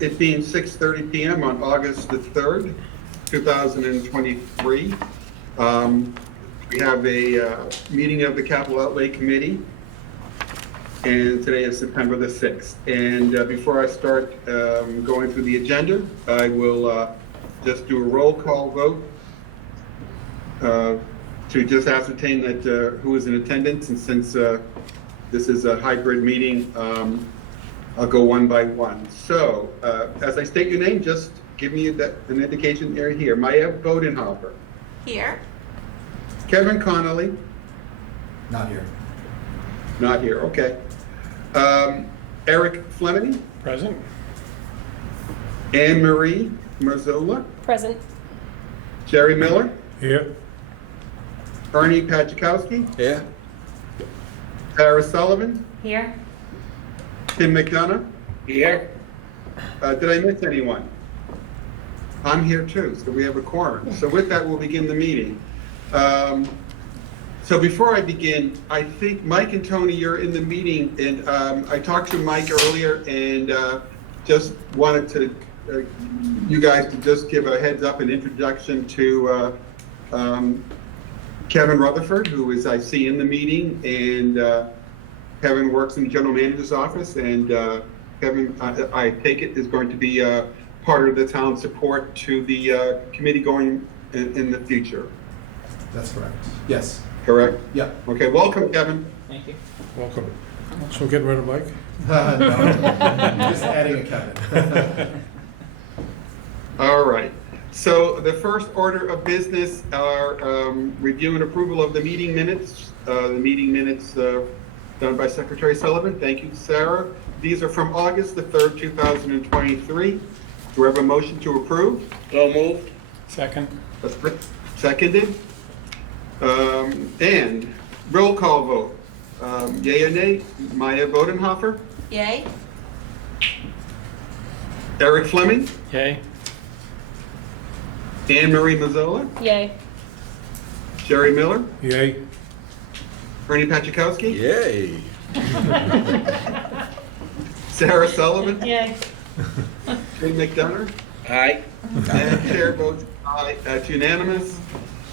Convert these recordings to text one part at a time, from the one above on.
It being 6:30 p.m. on August the 3rd, 2023, we have a meeting of the Capital Outlay Committee, and today is September the 6th. And before I start going through the agenda, I will just do a roll call vote to just ascertain that who is in attendance, and since this is a hybrid meeting, I'll go one by one. So, as I state your name, just give me an indication you're here. Maya Bodenhofer. Here. Kevin Connolly. Not here. Not here, okay. Eric Fleming. Present. Anne Marie Mazzola. Present. Jerry Miller. Here. Ernie Pachikowski. Here. Sarah Sullivan. Here. Tim McDonough. Here. Did I miss anyone? I'm here too, so we have a quorum. So with that, we'll begin the meeting. So before I begin, I think Mike and Tony, you're in the meeting, and I talked to Mike earlier, and just wanted to you guys to just give a heads up, an introduction to Kevin Rutherford, who is I see in the meeting, and Kevin works in the general manager's office, and Kevin, I take it, is going to be part of the town support to the committee going in the future. That's correct. Yes. Correct? Yeah. Okay, welcome, Kevin. Thank you. Welcome. So getting rid of Mike? No, just adding a Kevin. All right. So the first order of business are review and approval of the meeting minutes. The meeting minutes done by Secretary Sullivan. Thank you, Sarah. These are from August the 3rd, 2023. Do we have a motion to approve? So moved. Second. Seconded. And roll call vote. Yea or nay? Maya Bodenhofer? Yay. Eric Fleming? Yay. Anne Marie Mazzola? Yay. Jerry Miller? Yay. Ernie Pachikowski? Yay. Sarah Sullivan? Yay. Tim McDonough? Aye. And chair votes aye. That's unanimous.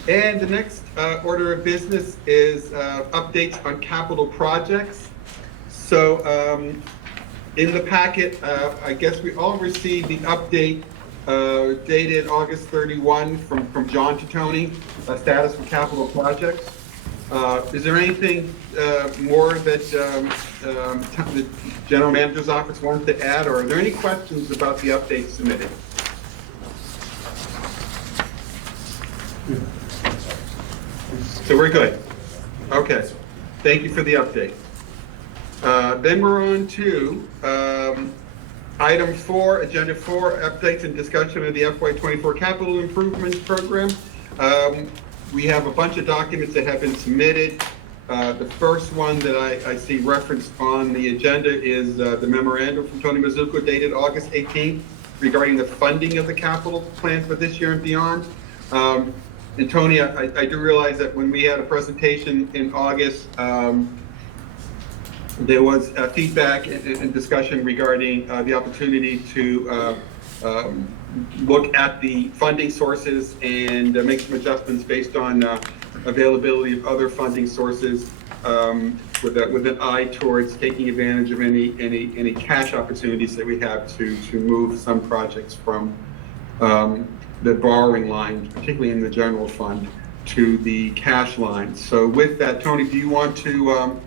And the next order of business is updates on capital projects. So in the packet, I guess we all received the update dated August 31 from John to Tony, status for capital projects. Is there anything more that the general manager's office wants to add, or are there any questions about the update submitted? So we're good. Okay. Thank you for the update. Then we're on to item 4, agenda 4, updates and discussion of the FY24 capital improvements program. We have a bunch of documents that have been submitted. The first one that I see referenced on the agenda is the memorandum from Tony Mazzucco dated August 18th regarding the funding of the capital plan for this year and beyond. And Tony, I do realize that when we had a presentation in August, there was feedback and discussion regarding the opportunity to look at the funding sources and make some adjustments based on availability of other funding sources with an eye towards taking advantage of any cash opportunities that we have to move some projects from the borrowing line, particularly in the general fund, to the cash line. So with that, Tony, do you want to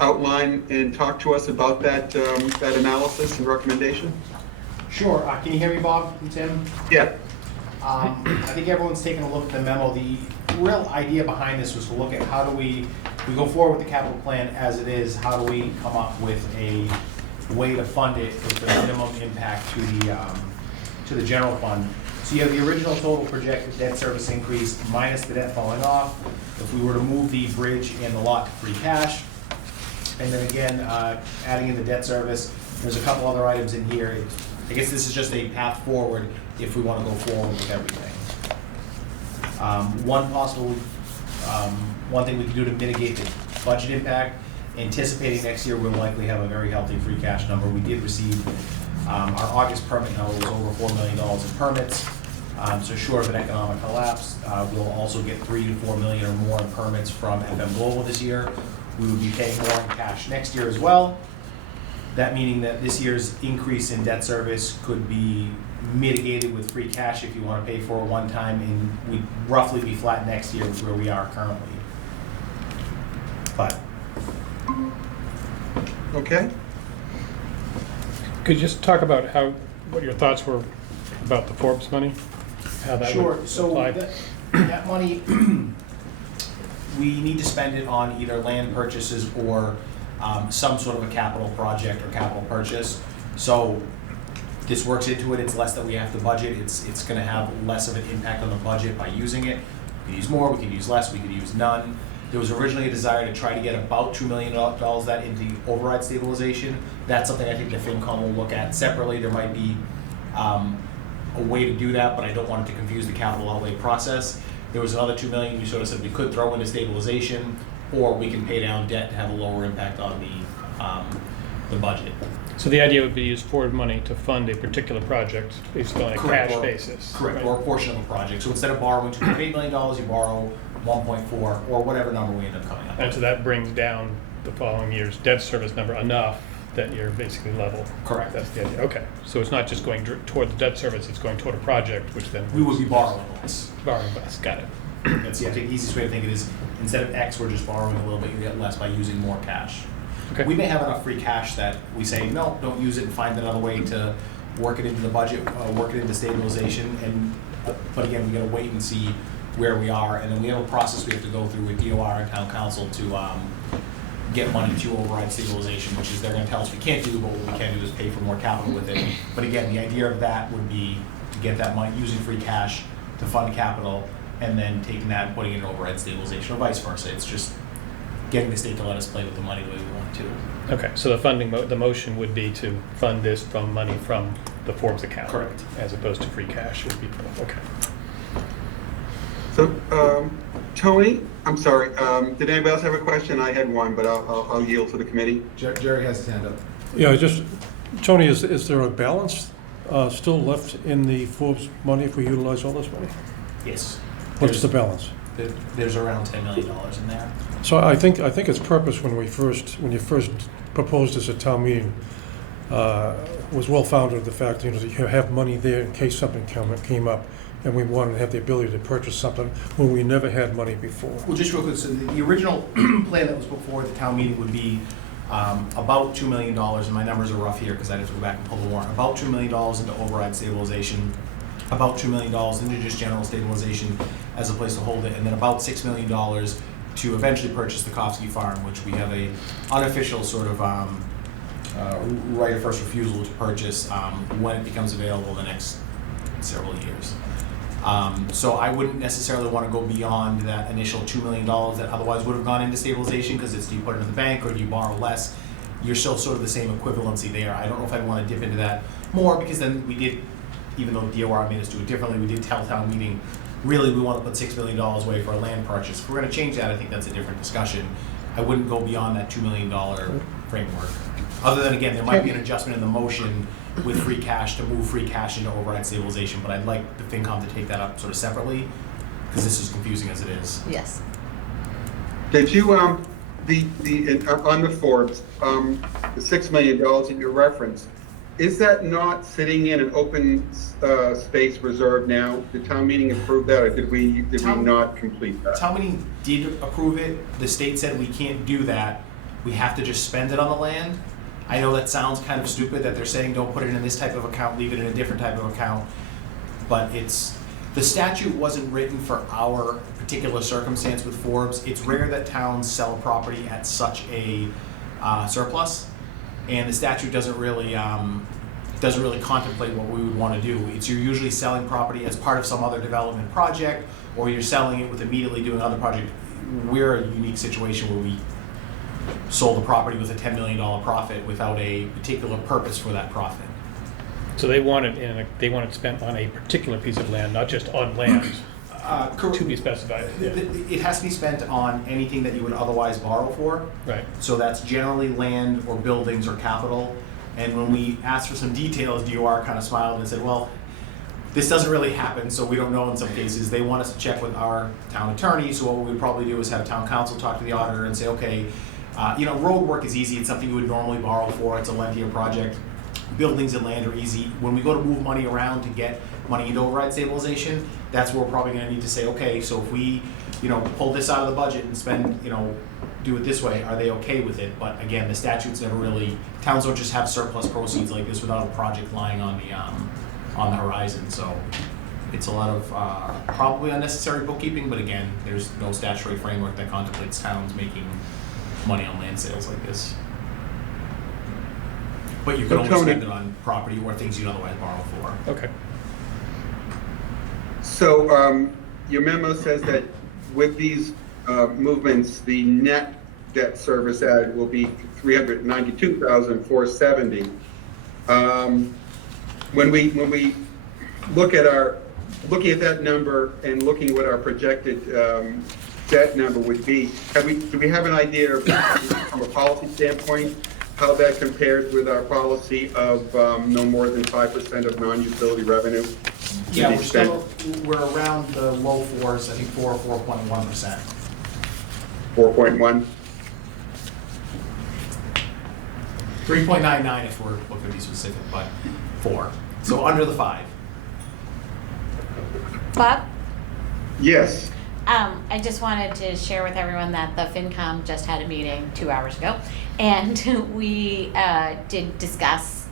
outline and talk to us about that analysis and recommendation? Sure. Can you hear me, Bob and Tim? Yeah. I think everyone's taken a look at the memo. The real idea behind this was to look at how do we go forward with the capital plan as it is, how do we come up with a way to fund it with the minimum impact to the general fund. So you have the original total projected debt service increase minus the debt falling off. If we were to move the bridge and the lot to free cash, and then again, adding in the debt service, there's a couple other items in here. I guess this is just a path forward if we want to go forward with everything. One thing we can do to mitigate the budget impact, anticipating next year we'll likely have a very healthy free cash number. We did receive, our August permit number was over $4 million in permits. So short of an economic collapse, we'll also get 3 to 4 million or more in permits from FM Global this year. We would be paying more in cash next year as well. That meaning that this year's increase in debt service could be mitigated with free cash if you want to pay for it one time, and we'd roughly be flat next year with where we are currently. But Okay? Could you just talk about what your thoughts were about the Forbes money? How that sure, would so apply? that money, we need to spend it on either land purchases or some sort of a capital project or capital purchase. So this works into it. It's less that we have to budget. It's going to have less of an impact on the budget by using it. We could use more, we could use less, we could use none. There was originally a desire to try to get about $2 million that into override stabilization. That's something I think the FinCom will look at separately. There might be a way to do that, but I don't want it to confuse the capital outlay process. There was another $2 million we sort of said we could throw into stabilization, or we can pay down debt to have a lower impact on the budget. So the idea would be to use Ford money to fund a particular project based on a Correct, cash or- basis. Correct, right? or a portion of the project. So instead of borrowing $2.8 million, you borrow 1.4, or whatever number we end up coming up And so with. that brings down the following year's debt service number enough that you're basically level. Correct. That's the idea. Okay. So it's not just going toward the debt service, it's going toward a project, which then We would be borrowing less. borrowing less. Got it. That's the easiest way to think it is, instead of X, we're just borrowing a little bit, you get less by using more cash. Okay. We may have enough free cash that we say, no, don't use it and find another way to work it into the budget, work it into stabilization, but again, we gotta wait and see where we are, and then we have a process we have to go through with DOR and town council to get money to override stabilization, which is they're gonna tell us we can't do, but what we can do is pay for more capital with it. But again, the idea of that would be to get that money, using free cash to fund capital, and then taking that and putting it in override stabilization, or vice versa. It's just getting the state to let us play with the money the way we want to. Okay. So the funding, the motion would be to fund this from money from the Forbes account. Correct. As opposed to free cash would be, okay. So, Tony, I'm sorry, did anybody else have a question? I had one, but I'll yield to the committee. Jerry has his hand up. Yeah, just, Tony, is there a balance still left in the Forbes money if we utilize all this money? Yes. What's the balance? There's around $10 million in there. So I think its purpose when you first proposed this at town meeting was well founded. The fact that you have money there in case something came up, and we wanted to have the ability to purchase something when we never had money before. Well, just real quick, so the original plan that was put forward at the town meeting would be about $2 million, and my numbers are rough here because I have to go back and pull the warrant. About $2 million into override stabilization, about $2 million into just general stabilization as a place to hold it, and then about $6 million to eventually purchase the Kofsky Farm, which we have a unofficial sort of right of first refusal to purchase when it becomes available in the next several years. So I wouldn't necessarily want to go beyond that initial $2 million that otherwise would have gone into stabilization, because it's, do you put it in the bank or do you borrow less? You're still sort of the same equivalency there. I don't know if I'd want to dip into that more, because then we did, even though DOR made us do it differently, we did tell town meeting, really we want to put $6 million away for a land purchase. If we're going to change that, I think that's a different discussion. I wouldn't go beyond that $2 million framework. Other than, again, there might be an adjustment in the motion with free cash to move free cash into override stabilization, but I'd like the FinCom to take that up sort of separately, because this is confusing as it is. Yes. Did you, on the Forbes, the $6 million that you referenced, is that not sitting in an open space reserve now? Did town meeting approve that, or did we not complete that? Town meeting did approve it. The state said we can't do that. We have to just spend it on the land. I know that sounds kind of stupid that they're saying don't put it in this type of account, leave it in a different type of account, but the statute wasn't written for our particular circumstance with Forbes. It's rare that towns sell property at such a surplus, and the statute doesn't really doesn't really contemplate what we would want to do. It's you're usually selling property as part of some other development project, or you're selling it with immediately doing another project. We're a unique situation where we sold the property with a $10 million profit without a particular purpose for that profit. So they want it spent on a particular piece of land, not just on land, to be specified. Yeah. It has to be spent on anything that you would otherwise borrow for. Right. So that's generally land or buildings or capital. And when we asked for some details, DOR kind of smiled and said, well, this doesn't really happen, so we don't know in some cases. They want us to check with our town attorney, so what we would probably do is have town council talk to the auditor and say, okay, road work is easy, it's something you would normally borrow for, it's a lengthier project. Buildings and land are easy. When we go to move money around to get money into override stabilization, that's where we're probably gonna need to say, okay, so if we, pull this out of the budget and spend, do it this way, are they okay with it? But again, the statutes never really, towns don't just have surplus proceeds like this without a project lying on the horizon. So it's a lot of probably unnecessary bookkeeping, but again, there's no statutory framework that contemplates towns making money on land sales like this. But you can only spend it on property or things you'd otherwise borrow for. Okay. So your memo says that with these movements, the net debt service added will be $392,470. When we looking at that number and looking what our projected debt number would be, do we have an idea of, from a policy standpoint, how that compares with our policy of no more than 5% of non-utility revenue? Yeah, we're around the low fours, I think 4.1%. 4.1? 3.99 if we're looking to be specific, but 4. So under the 5. Bob? Yes. I just wanted to share with everyone that the FinCom just had a meeting 2 hours ago, and we did discuss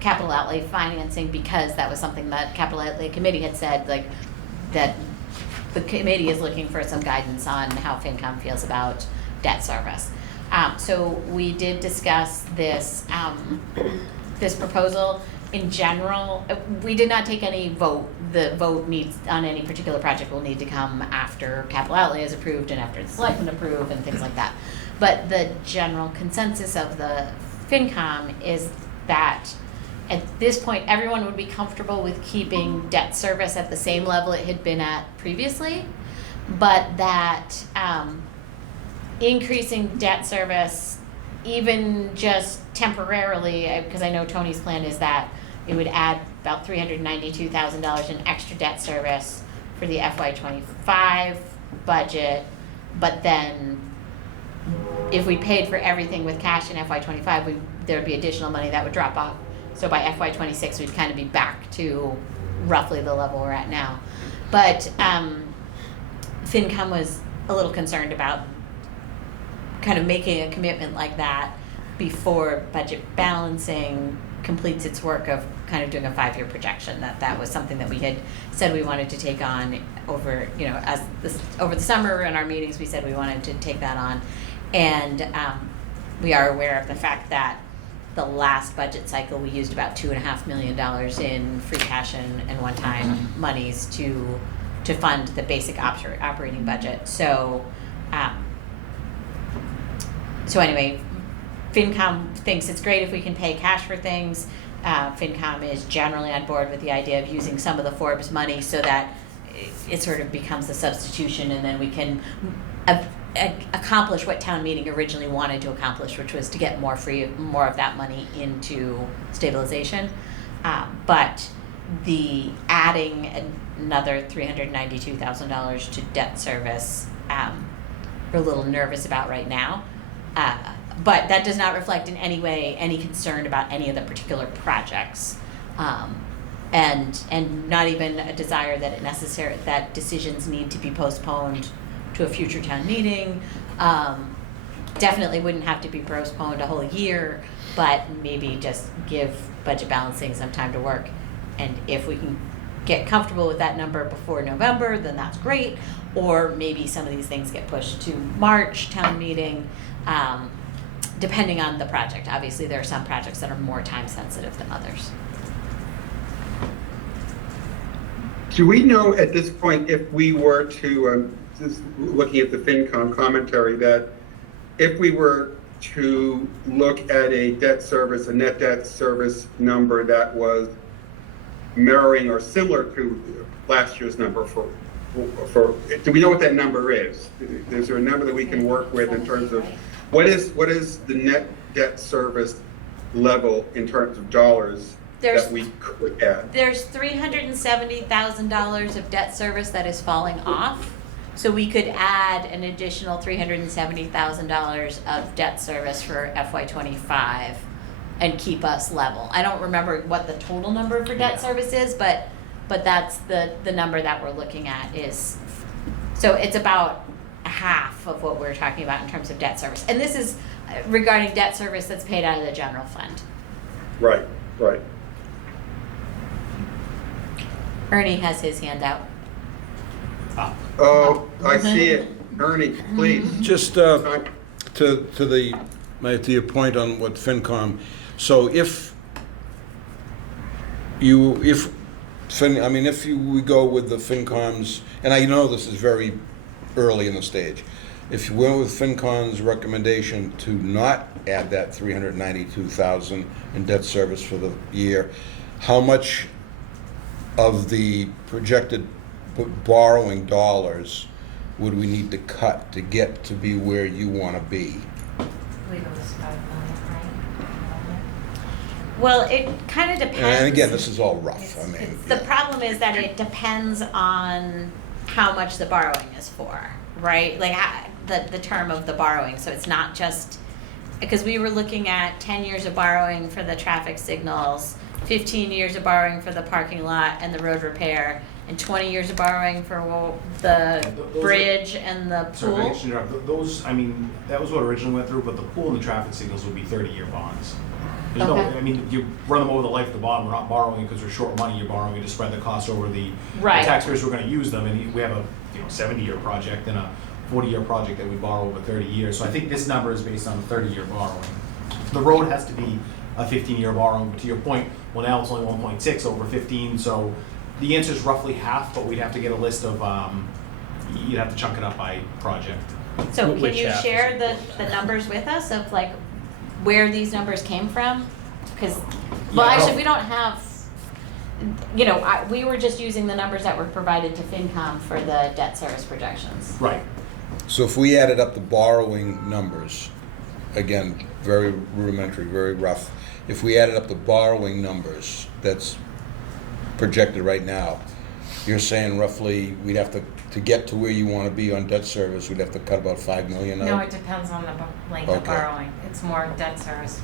capital outlay financing, because that was something that capital outlay committee had said, like, that the committee is looking for some guidance on how FinCom feels about debt service. So we did discuss this this proposal. In general, we did not take any vote. The vote needs on any particular project will need to come after capital outlay is approved and after the selectmen approve and things like that. But the general consensus of the FinCom is that at this point, everyone would be comfortable with keeping debt service at the same level it had been at previously, but that increasing debt service, even just temporarily, because I know Tony's plan is that it would add about $392,000 in extra debt service for the FY25 budget, but then if we paid for everything with cash in FY25, there would be additional money that would drop off. So by FY26, we'd kind of be back to roughly the level we're at now. But FinCom was a little concerned about kind of making a commitment like that before budget balancing completes its work of kind of doing a 5-year projection. That was something that we had said we wanted to take on over, over the summer in our meetings. We said we wanted to take that on, and we are aware of the fact that the last budget cycle we used about $2.5 million in free cash and one-time monies to fund the basic operating budget. So anyway, FinCom thinks it's great if we can pay cash for things. FinCom is generally on board with the idea of using some of the Forbes money so that it sort of becomes a substitution, and then we can accomplish what town meeting originally wanted to accomplish, which was to get more of that money into stabilization. But the adding another $392,000 to debt service, we're a little nervous about right now. But that does not reflect in any way any concern about any of the particular projects, and not even a desire that decisions need to be postponed to a future town meeting. Definitely wouldn't have to be postponed a whole year, but maybe just give budget balancing some time to work. And if we can get comfortable with that number before November, then that's great. Or maybe some of these things get pushed to March town meeting. depending on the project. Obviously, there are some projects that are more time sensitive than others. Do we know at this point if we were to, just looking at the FinCom commentary, that if we were to look at a debt service, a net debt service number that was mirroring or similar to last year's number for, do we know what that number is? Is there a number that we can work with in terms of, what is the net debt service level in terms of dollars that we could add? There's $370,000 of debt service that is falling off. So we could add an additional $370,000 of debt service for FY25 and keep us level. I don't remember what the total number for debt service is, but that's the number that we're looking at is, so it's about half of what we're talking about in terms of debt service. And this is regarding debt service that's paid out of the general fund. Right, right. Ernie has his hand out. Oh, I see it. Ernie, please. Just to your point on what FinCom, so if we go with the FinCom's, and I know this is very early in the stage, if you went with FinCom's recommendation to not add that $392,000 in debt service for the year, how much of the projected borrowing dollars would we need to cut to get to be where you want to be? Well, it kind of depends. And again, this is all rough. I mean, The problem is that it depends on how much the borrowing is for, right? Like the term of the borrowing. So it's not just, because we were looking at 10 years of borrowing for the traffic signals, 15 years of borrowing for the parking lot and the road repair, and 20 years of borrowing for the bridge and the Sorry, if I pool. can interrupt. Those, I mean, that was what originally went through, but the pool and the traffic signals would be 30-year bonds. There's no, Okay. I mean, you run them over the life of the bond. We're not borrowing it because we're short money. You're borrowing it to spread the cost over the Right. taxpayers who are going to use them. And we have a 70-year project and a 40-year project that we borrow over 30 years. So I think this number is based on 30-year borrowing. The road has to be a 15-year borrowing. But to your point, well, now it's only 1.6 over 15. So the answer is roughly half, but we'd have to get a list of, you'd have to chunk it up by project. So can Which you half is share it? the numbers with us of like where these numbers came from? Because, Yeah, well, I actually, don't- we don't have, we were just using the numbers that were provided to FinCom for the debt service projections. Right. so if we added up the borrowing numbers, again, very rudimentary, very rough. If we added up the borrowing numbers that's projected right now, you're saying roughly we'd have to get to where you want to be on debt service, we'd have to cut about $5 million out? No, it depends on the length of Okay. borrowing. It's more debt service.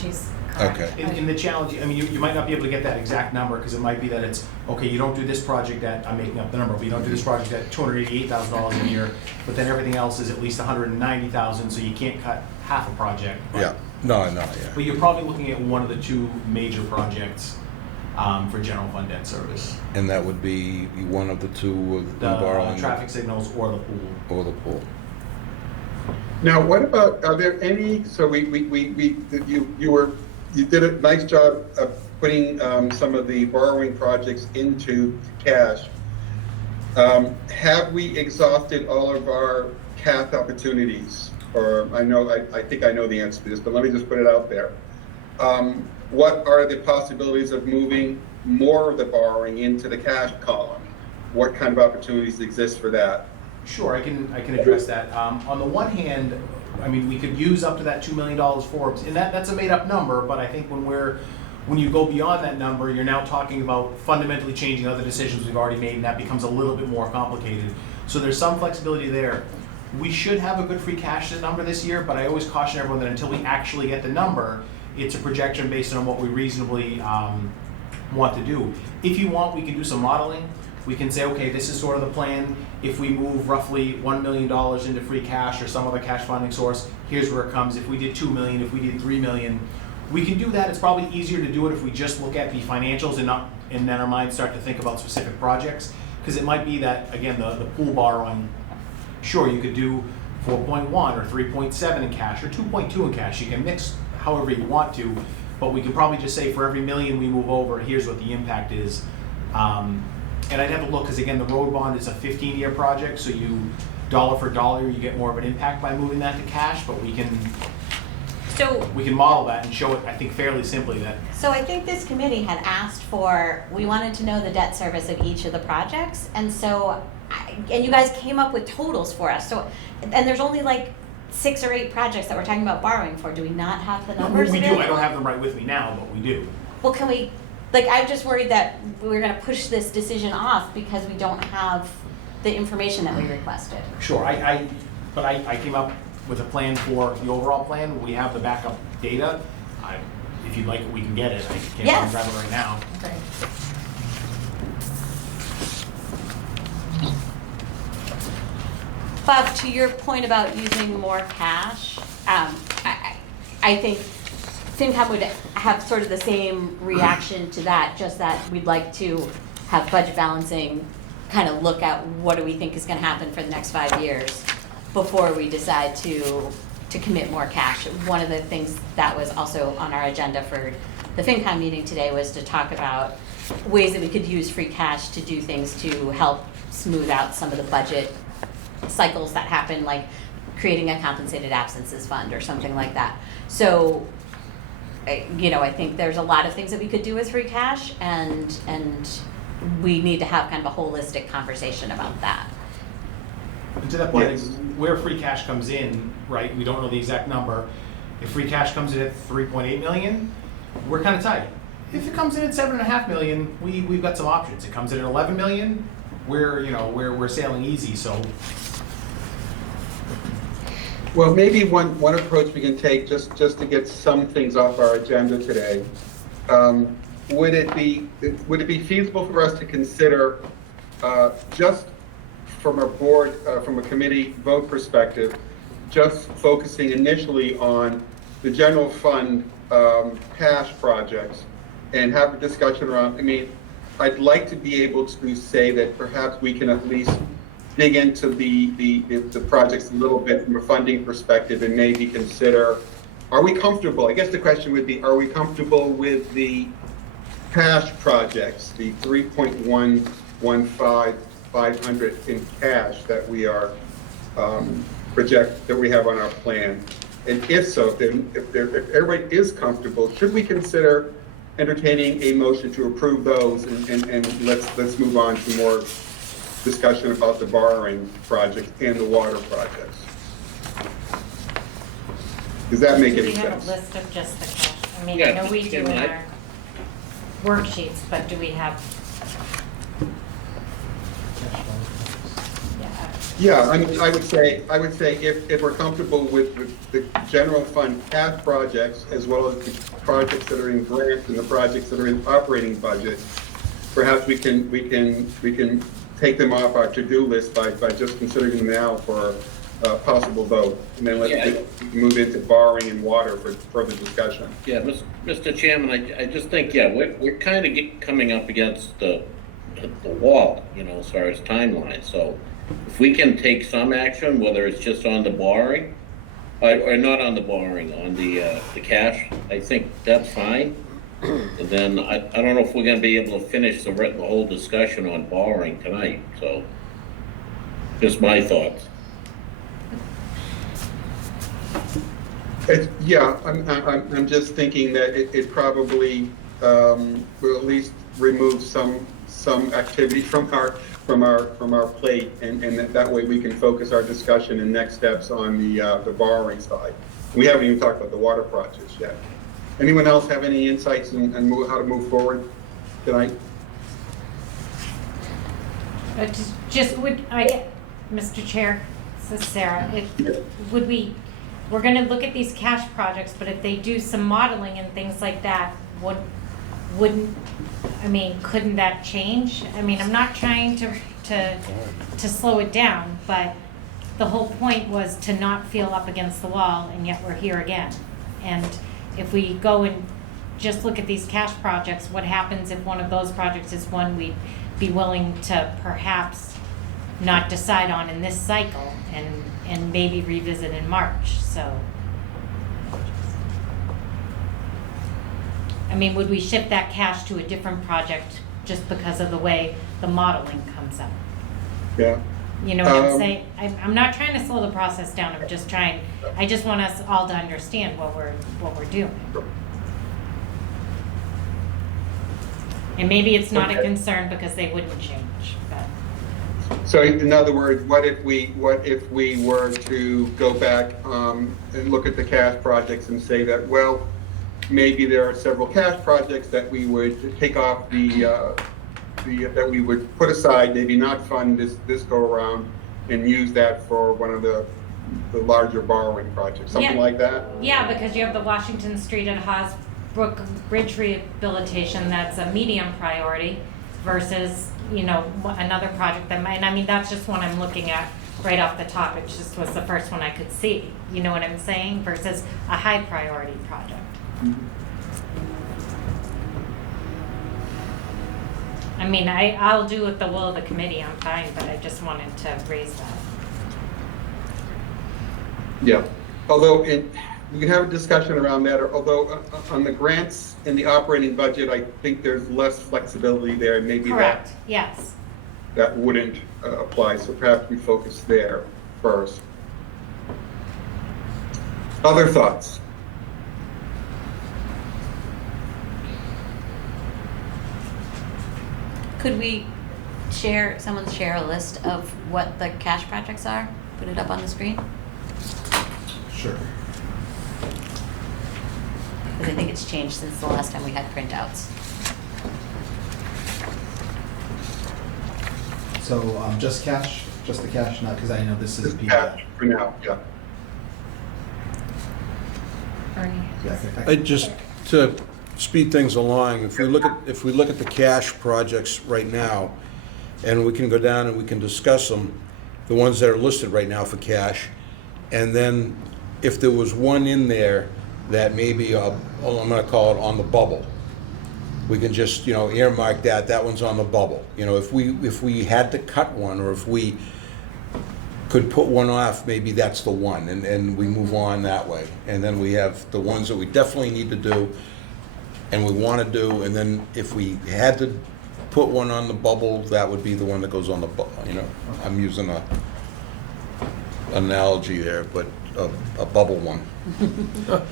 She's correct. Okay. In the challenge, I mean, you might not be able to get that exact number because it might be that it's, okay, you don't do this project at, I'm making up the number, but you don't do this project at $288,000 a year, but then everything else is at least $190,000, so you can't cut half a project. Yeah, no, yeah. But you're probably looking at one of the two major projects for general fund debt service. And that would be one of the two of The borrowing? traffic signals or the pool. Or the pool. Now, what about, are there any, so you did a nice job of putting some of the borrowing projects into cash. Have we exhausted all of our CAF opportunities? Or I think I know the answer to this, but let me just put it out there. What are the possibilities of moving more of the borrowing into the cash column? What kind of opportunities exist for that? Sure, I can address that. On the one hand, I mean, we could use up to that $2 million for, and that's a made-up number, but I think when you go beyond that number, you're now talking about fundamentally changing other decisions we've already made, and that becomes a little bit more complicated. So there's some flexibility there. We should have a good free cash number this year, but I always caution everyone that until we actually get the number, it's a projection based on what we reasonably want to do. If you want, we can do some modeling. We can say, okay, this is sort of the plan. If we move roughly $1 million into free cash or some other cash funding source, here's where it comes. If we did $2 million, if we did $3 million, we can do that. It's probably easier to do it if we just look at the financials and then our minds start to think about specific projects. Because it might be that, again, the pool borrowing, sure, you could do 4.1 or 3.7 in cash or 2.2 in cash. You can mix however you want to, but we could probably just say for every million we move over, here's what the impact is. And I'd have to look, because again, the road bond is a 15-year project, so you, dollar for dollar, you get more of an impact by moving that to cash, but we can So, model that and show it, I think, fairly simply that, so I think this committee had asked for, we wanted to know the debt service of each of the projects, and so, and you guys came up with totals for us, so, and there's only like 6 or 8 projects that we're talking about borrowing for. Do we not have the numbers we do, available? I don't have them right with me now, but we do. Well, can we, like, I'm just worried that we're gonna push this decision off because we don't have the information that we requested. Sure, but I came up with a plan for the overall plan. We have the backup data. If you'd like it, we can get it. I can't Yes. grab it right now. Okay. Bob, to your point about using more cash, I think FinCom would have sort of the same reaction to that, just that we'd like to have budget balancing, kind of look at what do we think is gonna happen for the next 5 years before we decide to commit more cash. One of the things that was also on our agenda for the FinCom meeting today was to talk about ways that we could use free cash to do things to help smooth out some of the budget cycles that happen, like creating a compensated absences fund or something like that. So, you know, I think there's a lot of things that we could do with free cash, and we need to have kind of a holistic conversation about that. And to that point, Yes. where free cash comes in, right, we don't know the exact number. If free cash comes in at 3.8 million, we're kind of tight. If it comes in at 7.5 million, we've got some options. It comes in at 11 million, we're sailing easy, so. Well, maybe one approach we can take, just to get some things off our agenda today, would it be feasible for us to consider, just from a board, from a committee vote perspective, just focusing initially on the general fund cash projects and have a discussion around, I mean, I'd like to be able to say that perhaps we can at least dig into the projects a little bit from a funding perspective and maybe consider, are we comfortable? I guess the question would be, are we comfortable with the cash projects, the 3.115,500 in cash that we are that we have on our plan? And if so, then if everybody is comfortable, should we consider entertaining a motion to approve those, and let's move on to more discussion about the borrowing project and the water projects. Does that make any Do we have a sense? list of just the cash? I mean, I Yeah, know we do Kim, in I- our worksheets, but do we have? Yeah, I mean, I would say if we're comfortable with the general fund cash projects as well as the projects that are in grants and the projects that are in operating budget, perhaps we can take them off our to-do list by just considering them now for a possible vote. And then let's move into borrowing and water for further discussion. Yeah, Mr. Chairman, I just think, we're kind of coming up against the wall, as far as timeline. So if we can take some action, whether it's just on the borrowing, or not on the borrowing, on the cash, I think that's fine. And then I don't know if we're gonna be able to finish the whole discussion on borrowing tonight, so just my thoughts. I'm just thinking that it probably will at least remove some activity from our plate, and that way we can focus our discussion and next steps on the borrowing side. We haven't even talked about the water projects yet. Anyone else have any insights on how to move forward tonight? Mr. Chair, this is Sarah, we're gonna look at these cash projects, but if they do some modeling and things like that, couldn't that change? I mean, I'm not trying to slow it down, but the whole point was to not feel up against the wall, and yet we're here again. And if we go and just look at these cash projects, what happens if one of those projects is one we'd be willing to perhaps not decide on in this cycle and maybe revisit in March, so. I mean, would we shift that cash to a different project just because of the way the modeling comes out? Yeah. You know what I'm saying? I'm not trying to slow the process down, I just want us all to understand what we're doing. And maybe it's not a Okay. concern because they wouldn't change, but. So in other words, what if we were to go back and look at the cash projects and say that, well, maybe there are several cash projects that we would take off that we would put aside, maybe not fund this go around, and use that for one of the larger borrowing projects, something Yeah. like that? Yeah, because you have the Washington Street and Hosbrook Bridge rehabilitation that's a medium priority versus, you know, another project that might, and I mean, that's just one I'm looking at right off the top. It just was the first one I could see, you know what I'm saying? Versus a high priority project. I mean, I'll do with the will of the committee, I'm fine, but I just wanted to raise that. Yeah, although we can have a discussion around that, although on the grants in the operating budget, I think there's less flexibility there, maybe Correct, yes. that wouldn't apply, so perhaps we focus there first. Other thoughts? Could we someone share a list of what the cash projects are? Put it up on the screen? Sure. Because I think it's changed since the last time we had printouts. So, just cash, just the cash, not, because I know this is a Just PDF. cash for now, yeah. Ernie? Yeah, Just to speed things along, if we look at the cash projects right now, and we can go down and we can discuss them, the ones that are listed right now for cash, and then if there was one in there that maybe, I'm gonna call it on the bubble, we can just, you know, earmark that one's on the bubble. You know, if we had to cut one, or if we could put one off, maybe that's the one, and we move on that way. And then we have the ones that we definitely need to do, and we want to do, and then if we had to put one on the bubble, that would be the one that goes on the bubble, you know. I'm using a analogy there, but a bubble one.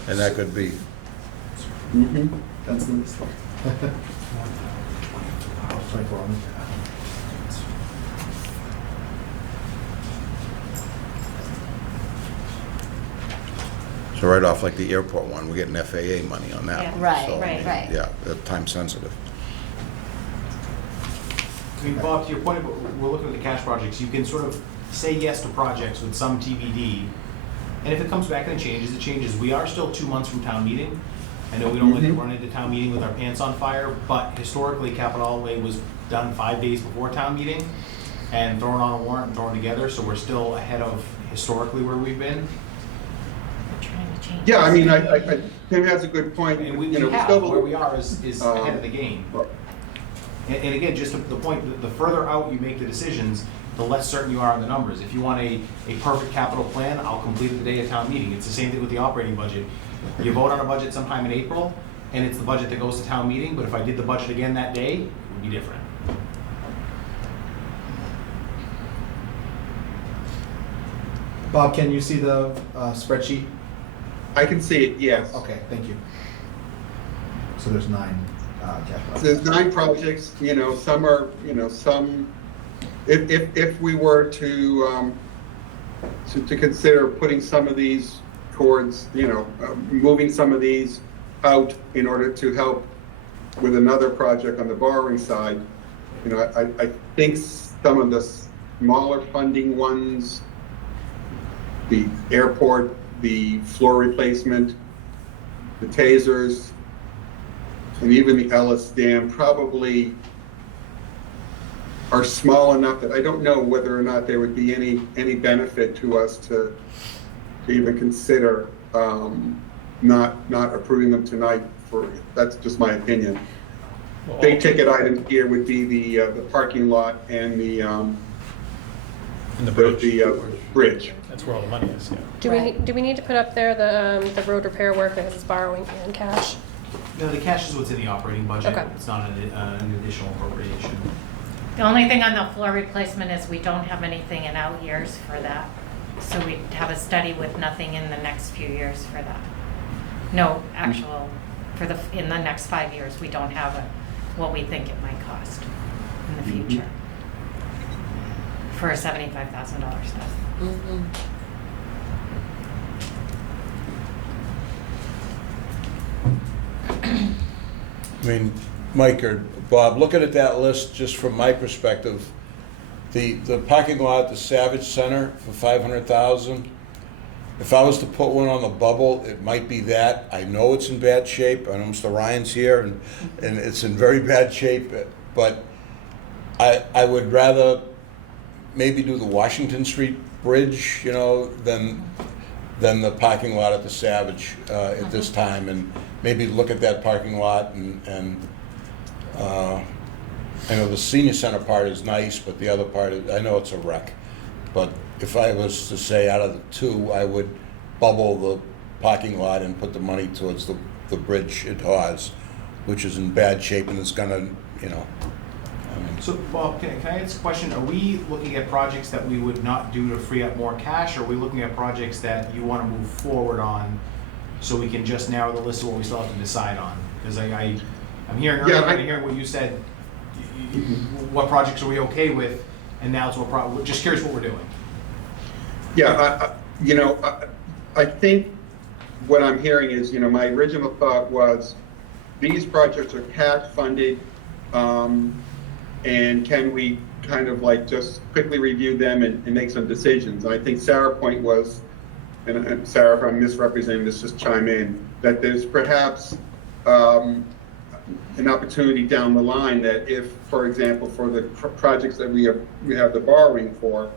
And that could be, That's the list. 24 on so right off like the airport one, we're getting FAA money on that Yeah. one. Right, So, I right, mean, right. Yeah, time sensitive. I mean, Bob, to your point, we're looking at the cash projects, you can sort of say yes to projects with some TBD, and if it comes back and it changes. We are still 2 months from town meeting. I know we don't like to run into town meeting with our pants on fire, but historically, capital outlay was done 5 days before town meeting and thrown on a warrant and thrown together, so we're still ahead of historically where we've been. We're trying to change. Yeah, I mean, I Tim has a good point. And we You know, have, still- where we are is ahead of the game. And again, just the point, the further out you make the decisions, the less certain you are on the numbers. If you want a perfect capital plan, I'll complete it the day of town meeting. It's the same thing with the operating budget. You vote on a budget sometime in April, and it's the budget that goes to town meeting, but if I did the budget again that day, it would be different. Bob, can you see the spreadsheet? I can see it, yes. Okay, thank you. So there's 9 cash projects. There's 9 projects, you know, some are, you know, some, if we were to consider putting some of these towards, you know, moving some of these out in order to help with another project on the borrowing side, you know, I think some of the smaller funding ones, the airport, the floor replacement, the tasers, and even the Ellis Dam probably are small enough that I don't know whether or not there would be any benefit to us to even consider not approving them tonight. That's just my opinion. Big ticket items here would be the parking lot and In the bridge. Bridge. That's where all the money is, yeah. Do we need to put up there the road repair work because it's borrowing and cash? No, the cash is what's in the operating budget. Okay. It's not an additional appropriation. The only thing on the floor replacement is we don't have anything in out years for that. So we'd have a study with nothing in the next few years for that. No actual, in the next 5 years, we don't have what we think it might cost in the future for a $75,000 stuff. Mhm. I mean, Mike or Bob, looking at that list, just from my perspective, the parking lot at the Savage Center for 500,000, if I was to put one on the bubble, it might be that. I know it's in bad shape. I know Mr. Ryan's here, and it's in very bad shape, but I would rather maybe do the Washington Street Bridge, you know, than the parking lot at the Savage at this time, and maybe look at that parking lot and I know the senior center part is nice, but the other part, I know it's a wreck. But if I was to say out of the two, I would bubble the parking lot and put the money towards the bridge at Hawes, which is in bad shape and it's gonna, you know. So Bob, can I ask a question? Are we looking at projects that we would not do to free up more cash, or are we looking at projects that you want to move forward on so we can just narrow the list of what we still have to decide on? Because I'm hearing earlier, I'm hearing what you said, what projects are we okay with, and now it's we're just curious what we're doing. Yeah, I think what I'm hearing is, my original thought was these projects are cash funded, and can we kind of like just quickly review them and make some decisions? I think Sarah's point was, and Sarah, if I'm misrepresenting this, just chime in, that there's perhaps an opportunity down the line that if, for example, for the projects that we have the borrowing for,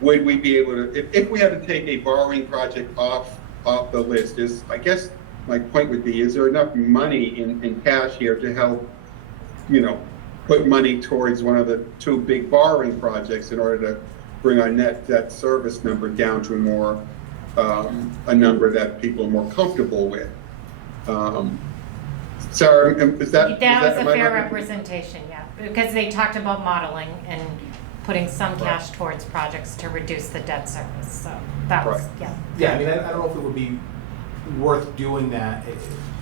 would we be able to, if we had to take a borrowing project off the list, I guess my point would be, is there enough money in cash here to help, put money towards one of the two big borrowing projects in order to bring our net debt service number down to more, a number that people are more comfortable with? Sarah, is that? That was a fair representation, yeah, because they talked about modeling and putting some cash towards projects to reduce the debt service, so that was, yeah. Yeah, I mean, I don't know if it would be worth doing that,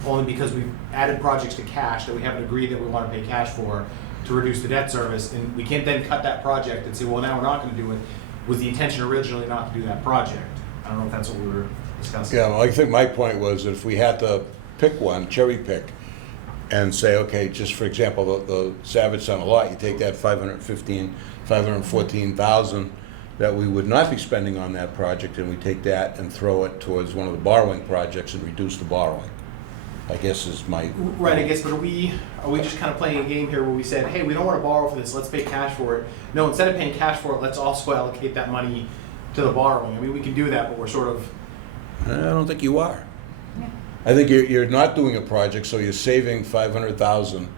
only because we've added projects to cash that we haven't agreed that we want to pay cash for to reduce the debt service, and we can't then cut that project and say, well, now we're not going to do it, with the intention originally not to do that project. I don't know if that's what we were discussing. Yeah, well, I think my point was that if we had to pick one, cherry pick, and say, okay, just for example, the Savage Center lot, you take that 514,000 that we would not be spending on that project, and we take that and throw it towards one of the borrowing projects and reduce the borrowing, I guess is my... Right, I guess, but are we just kind of playing a game here where we said, hey, we don't want to borrow for this, let's pay cash for it. No, instead of paying cash for it, let's also allocate that money to the borrowing. I mean, we can do that, but we're sort of... I don't think you are. I think you're not doing a project, so you're saving 500,000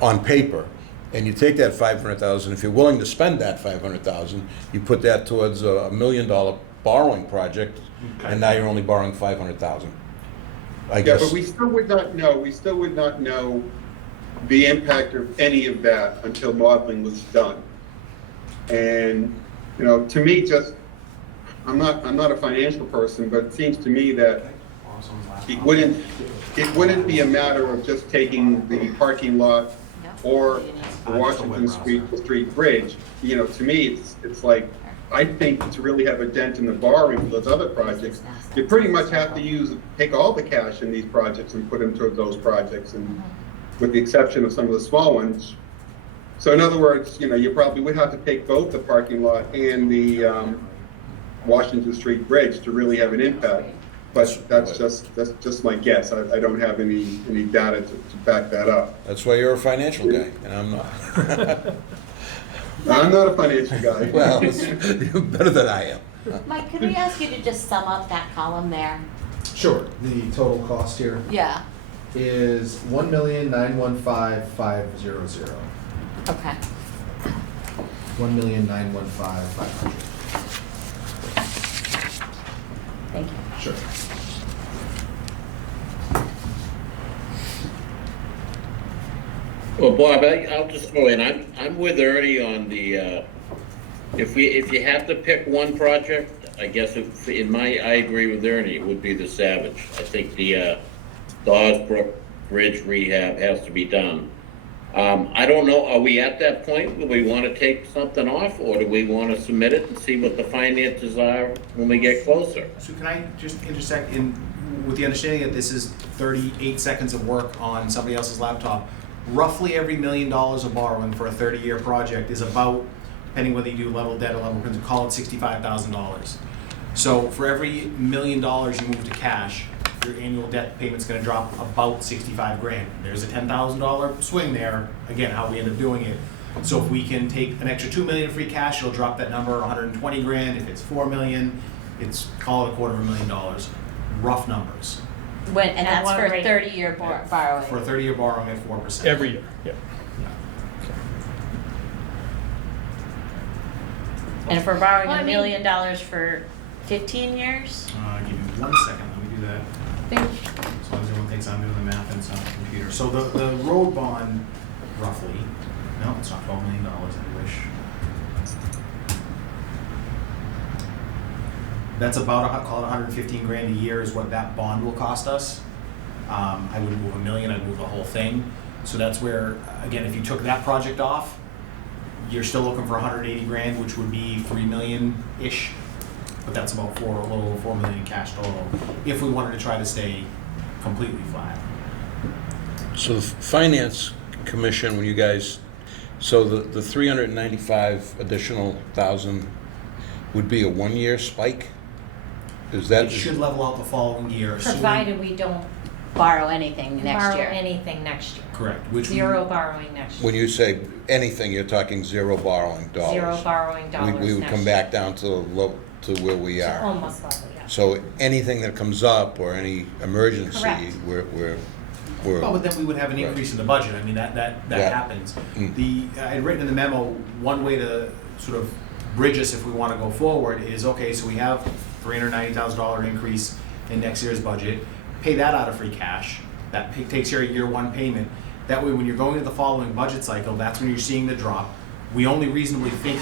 on paper, and you take that 500,000. If you're willing to spend that 500,000, you put that towards a $1 million borrowing project, and now you're only borrowing 500,000. I guess. Yeah, but we still would not know. We still would not know the impact of any of that until modeling was done. And to me, I'm not a financial person, but it seems to me that it wouldn't be a matter of just taking the parking lot or the Washington Street Bridge. To me, it's like, I think to really have a dent in the borrowing for those other projects, you pretty much have to take all the cash in these projects and put them towards those projects, and with the exception of some of the small ones. So in other words, you probably would have to take both the parking lot and the Washington Street Bridge to really have an impact. But that's just my guess. I don't have any data to back that up. That's why you're a financial guy, and I'm not. I'm not a financial guy. Well, you're better than I am. Mike, could we ask you to just sum up that column there? Sure. The total cost here Yeah. is $1,915,500. Okay. 1,915,500. Thank you. Sure. Well, Bob, I'll just throw in, I'm with Ernie on the, if you have to pick one project, I guess I agree with Ernie, it would be the Savage. I think the Osbrook Bridge rehab has to be done. I don't know, are we at that point where we want to take something off, or do we want to submit it and see what the finances are when we get closer? So can I just intersect with the understanding that this is 38 seconds of work on somebody else's laptop? Roughly every $1 million of borrowing for a 30-year project is about, depending whether you do level debt or level principal, call it $65,000. So for every $1 million you move to cash, your annual debt payment's gonna drop about 65 grand. There's a $10,000 swing there, again, how we end up doing it. So if we can take an extra $2 million free cash, it'll drop that number 120 grand. If it's $4 million, it's call it $250,000. Rough numbers. And At that's what for rate? 30-year borrowing. For a 30-year borrowing at 4%. Every year, yeah. And if we're borrowing Well, I $1 mean- million for 15 years? Give me 1 second, let me do that. As long as everyone thinks I'm doing the math and it's on the computer. So the road bond, roughly, no, it's not $12 million, I wish. That's about, call it 115 grand a year is what that bond will cost us. I would move $1 million, I'd move the whole thing. So that's where, again, if you took that project off, you're still looking for 180 grand, which would be 3 million-ish. But that's about a little over 4 million in cash total, if we wanted to try to stay completely flat. So the Finance Commission, when you guys, so the 395 additional thousand would be a 1-year spike? Is that? It should level out the following year, assuming. Provided we don't Borrow anything next borrow year. anything next year. Correct, which we. Zero borrowing next year. When you say anything, you're talking zero borrowing dollars. Zero borrowing dollars We would next come year. back down to where we To are. almost level, yeah. So anything that comes up or any emergency, Correct. we're. Well, but then we would have an Right. increase in the budget, I mean, that Yeah. happens. Mm. I had written in the memo, one way to sort of bridge us if we wanna go forward is, okay, so we have $390,000 increase in next year's budget, pay that out of free cash, that takes your year one payment. That way, when you're going to the following budget cycle, that's when you're seeing the drop. We only reasonably think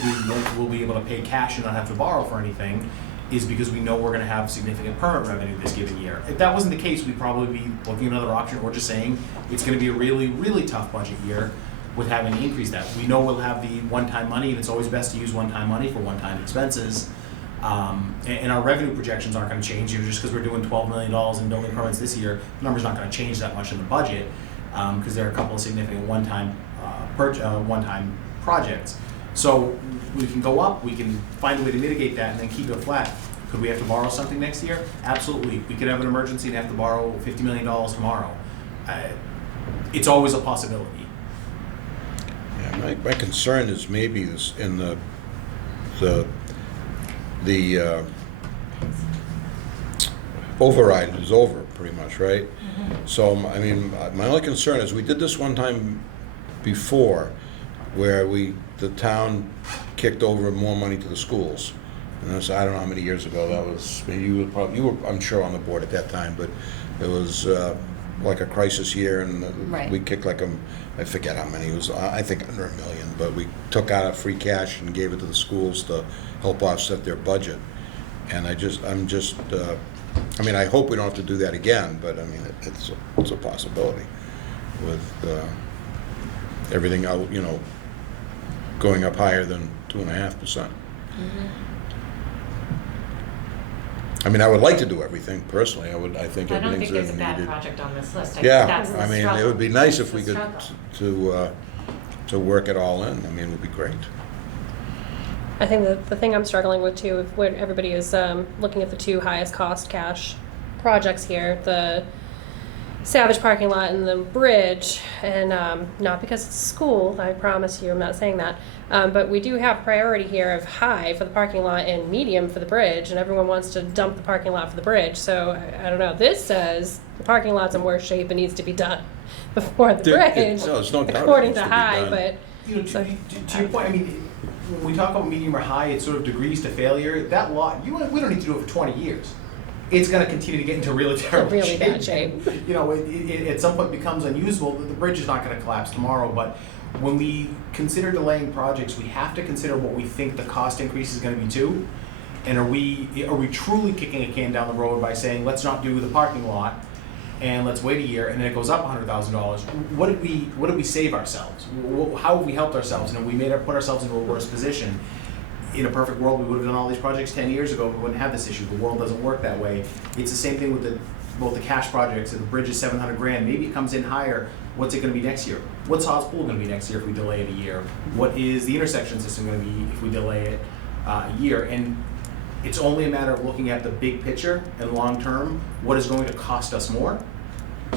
we'll be able to pay cash and not have to borrow for anything, is because we know we're gonna have significant permit revenue this given year. If that wasn't the case, we'd probably be looking at another option, or just saying, it's gonna be a really, really tough budget year with having to increase that. We know we'll have the one-time money, and it's always best to use one-time money for one-time expenses. And our revenue projections aren't gonna change, just because we're doing $12 million in building permits this year, the number's not gonna change that much in the budget, because there are a couple of significant one-time projects. So we can go up, we can find a way to mitigate that and then keep it flat. Could we have to borrow something next year? Absolutely. We could have an emergency and have to borrow $50 million tomorrow. It's always a possibility. Yeah, my concern is maybe this in the override is over pretty much, right? So, I mean, my only concern is we did this one time before where the town kicked over more money to the schools. And that's, I don't know how many years ago that was. You were, I'm sure, on the board at that time, but it was like a crisis year, and Right. we kicked like I forget how many, it was, I think under $1 million, but we took out of free cash and gave it to the schools to help offset their budget. And I mean, I hope we don't have to do that again, but I mean, it's a possibility with everything out, going up higher than 2.5%. I mean, I would like to do everything personally. I think I don't everything's think there's a needed. bad project on this list. I Yeah, think that's the I mean, it struggle. would be nice if It's we the could struggle. to work it all in. I mean, it would be great. I think the thing I'm struggling with too, when everybody is looking at the two highest cost cash projects here, the Savage parking lot and the bridge, and not because it's school, I promise you, I'm not saying that, but we do have priority here of high for the parking lot and medium for the bridge, and everyone wants to dump the parking lot for the bridge, so I don't know, this says the parking lot's in worse shape and needs to be done before the bridge, There's no doubt it according needs to to be high, done. but To your point, I mean, when we talk about medium or high, it's sort of degrees to failure. That lot, we don't need to do it for 20 years. It's going to continue to get into really terrible Really bad shape. You know, it at some point becomes unusable. The bridge is not going to collapse tomorrow, but when we consider delaying projects, we have to consider what we think the cost increase is going to be too. And are we truly kicking a can down the road by saying, let's not do the parking lot and let's wait a year, and then it goes up $100,000? What did we save ourselves? How have we helped ourselves? And have we put ourselves into a worse position? In a perfect world, we would have done all these projects 10 years ago. We wouldn't have this issue. The world doesn't work that way. It's the same thing with both the cash projects. If the bridge is $700,000, maybe it comes in higher. What's it going to be next year? What's Hawes Pool going to be next year if we delay it a year? What is the intersection system going to be if we delay it a year? And it's only a matter of looking at the big picture and long term. What is going to cost us more?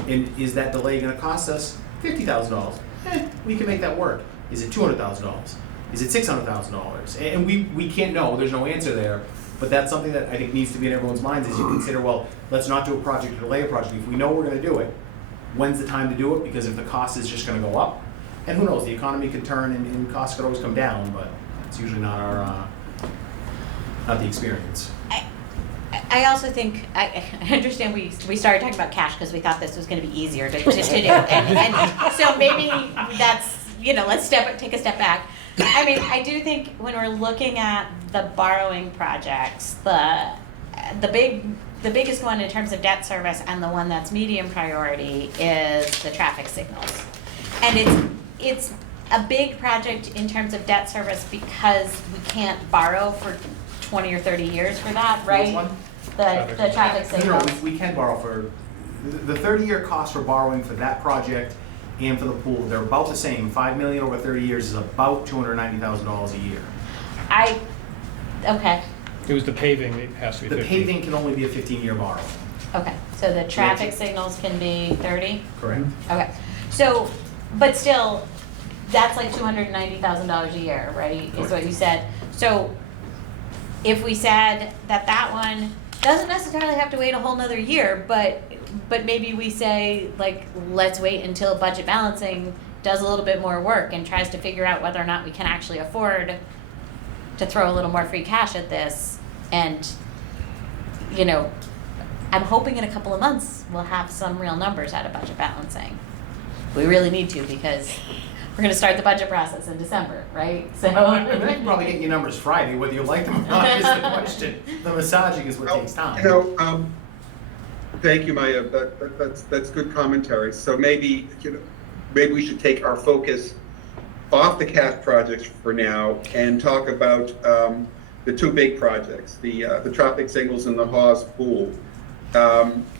And is that delay going to cost us $50,000? We can make that work. Is it $200,000? Is it $600,000? And we can't know. There's no answer there. But that's something that I think needs to be in everyone's minds as you consider, well, let's not do a project or delay a project. If we know we're going to do it, when's the time to do it? Because if the cost is just going to go up, and who knows, the economy could turn and costs could always come down, but it's usually not not the experience. I also think, I understand we started talking about cash because we thought this was going to be easier to do. And so maybe that's, let's take a step back. I mean, I do think when we're looking at the borrowing projects, the biggest one in terms of debt service and the one that's medium priority is the traffic signals. And it's a big project in terms of debt service because we can't borrow for 20 or 30 years for that, right? Which one? The traffic signals. No, we can borrow for, the 30-year cost for borrowing for that project and for the pool, they're about the same. $5 million over 30 years is about $290,000 a year. Okay, It was the paving, it has to be The 50. paving can only be a 15-year borrow. okay, so the traffic signals can be 30? Correct. Okay, so, but still, that's like $290,000 a year, right, is what you said. So if we said that one doesn't necessarily have to wait a whole nother year, but maybe we say, like, let's wait until budget balancing does a little bit more work and tries to figure out whether or not we can actually afford to throw a little more free cash at this. And, I'm hoping in a couple of months we'll have some real numbers out of budget balancing. We really need to, because we're going to start the budget process in December, right? So I can probably get your numbers Friday, whether you like them or not is the question. The massaging is what takes time. Thank you, Maya. That's good commentary. So maybe we should take our focus off the cash projects for now and talk about the two big projects, the traffic signals and the Hawes Pool.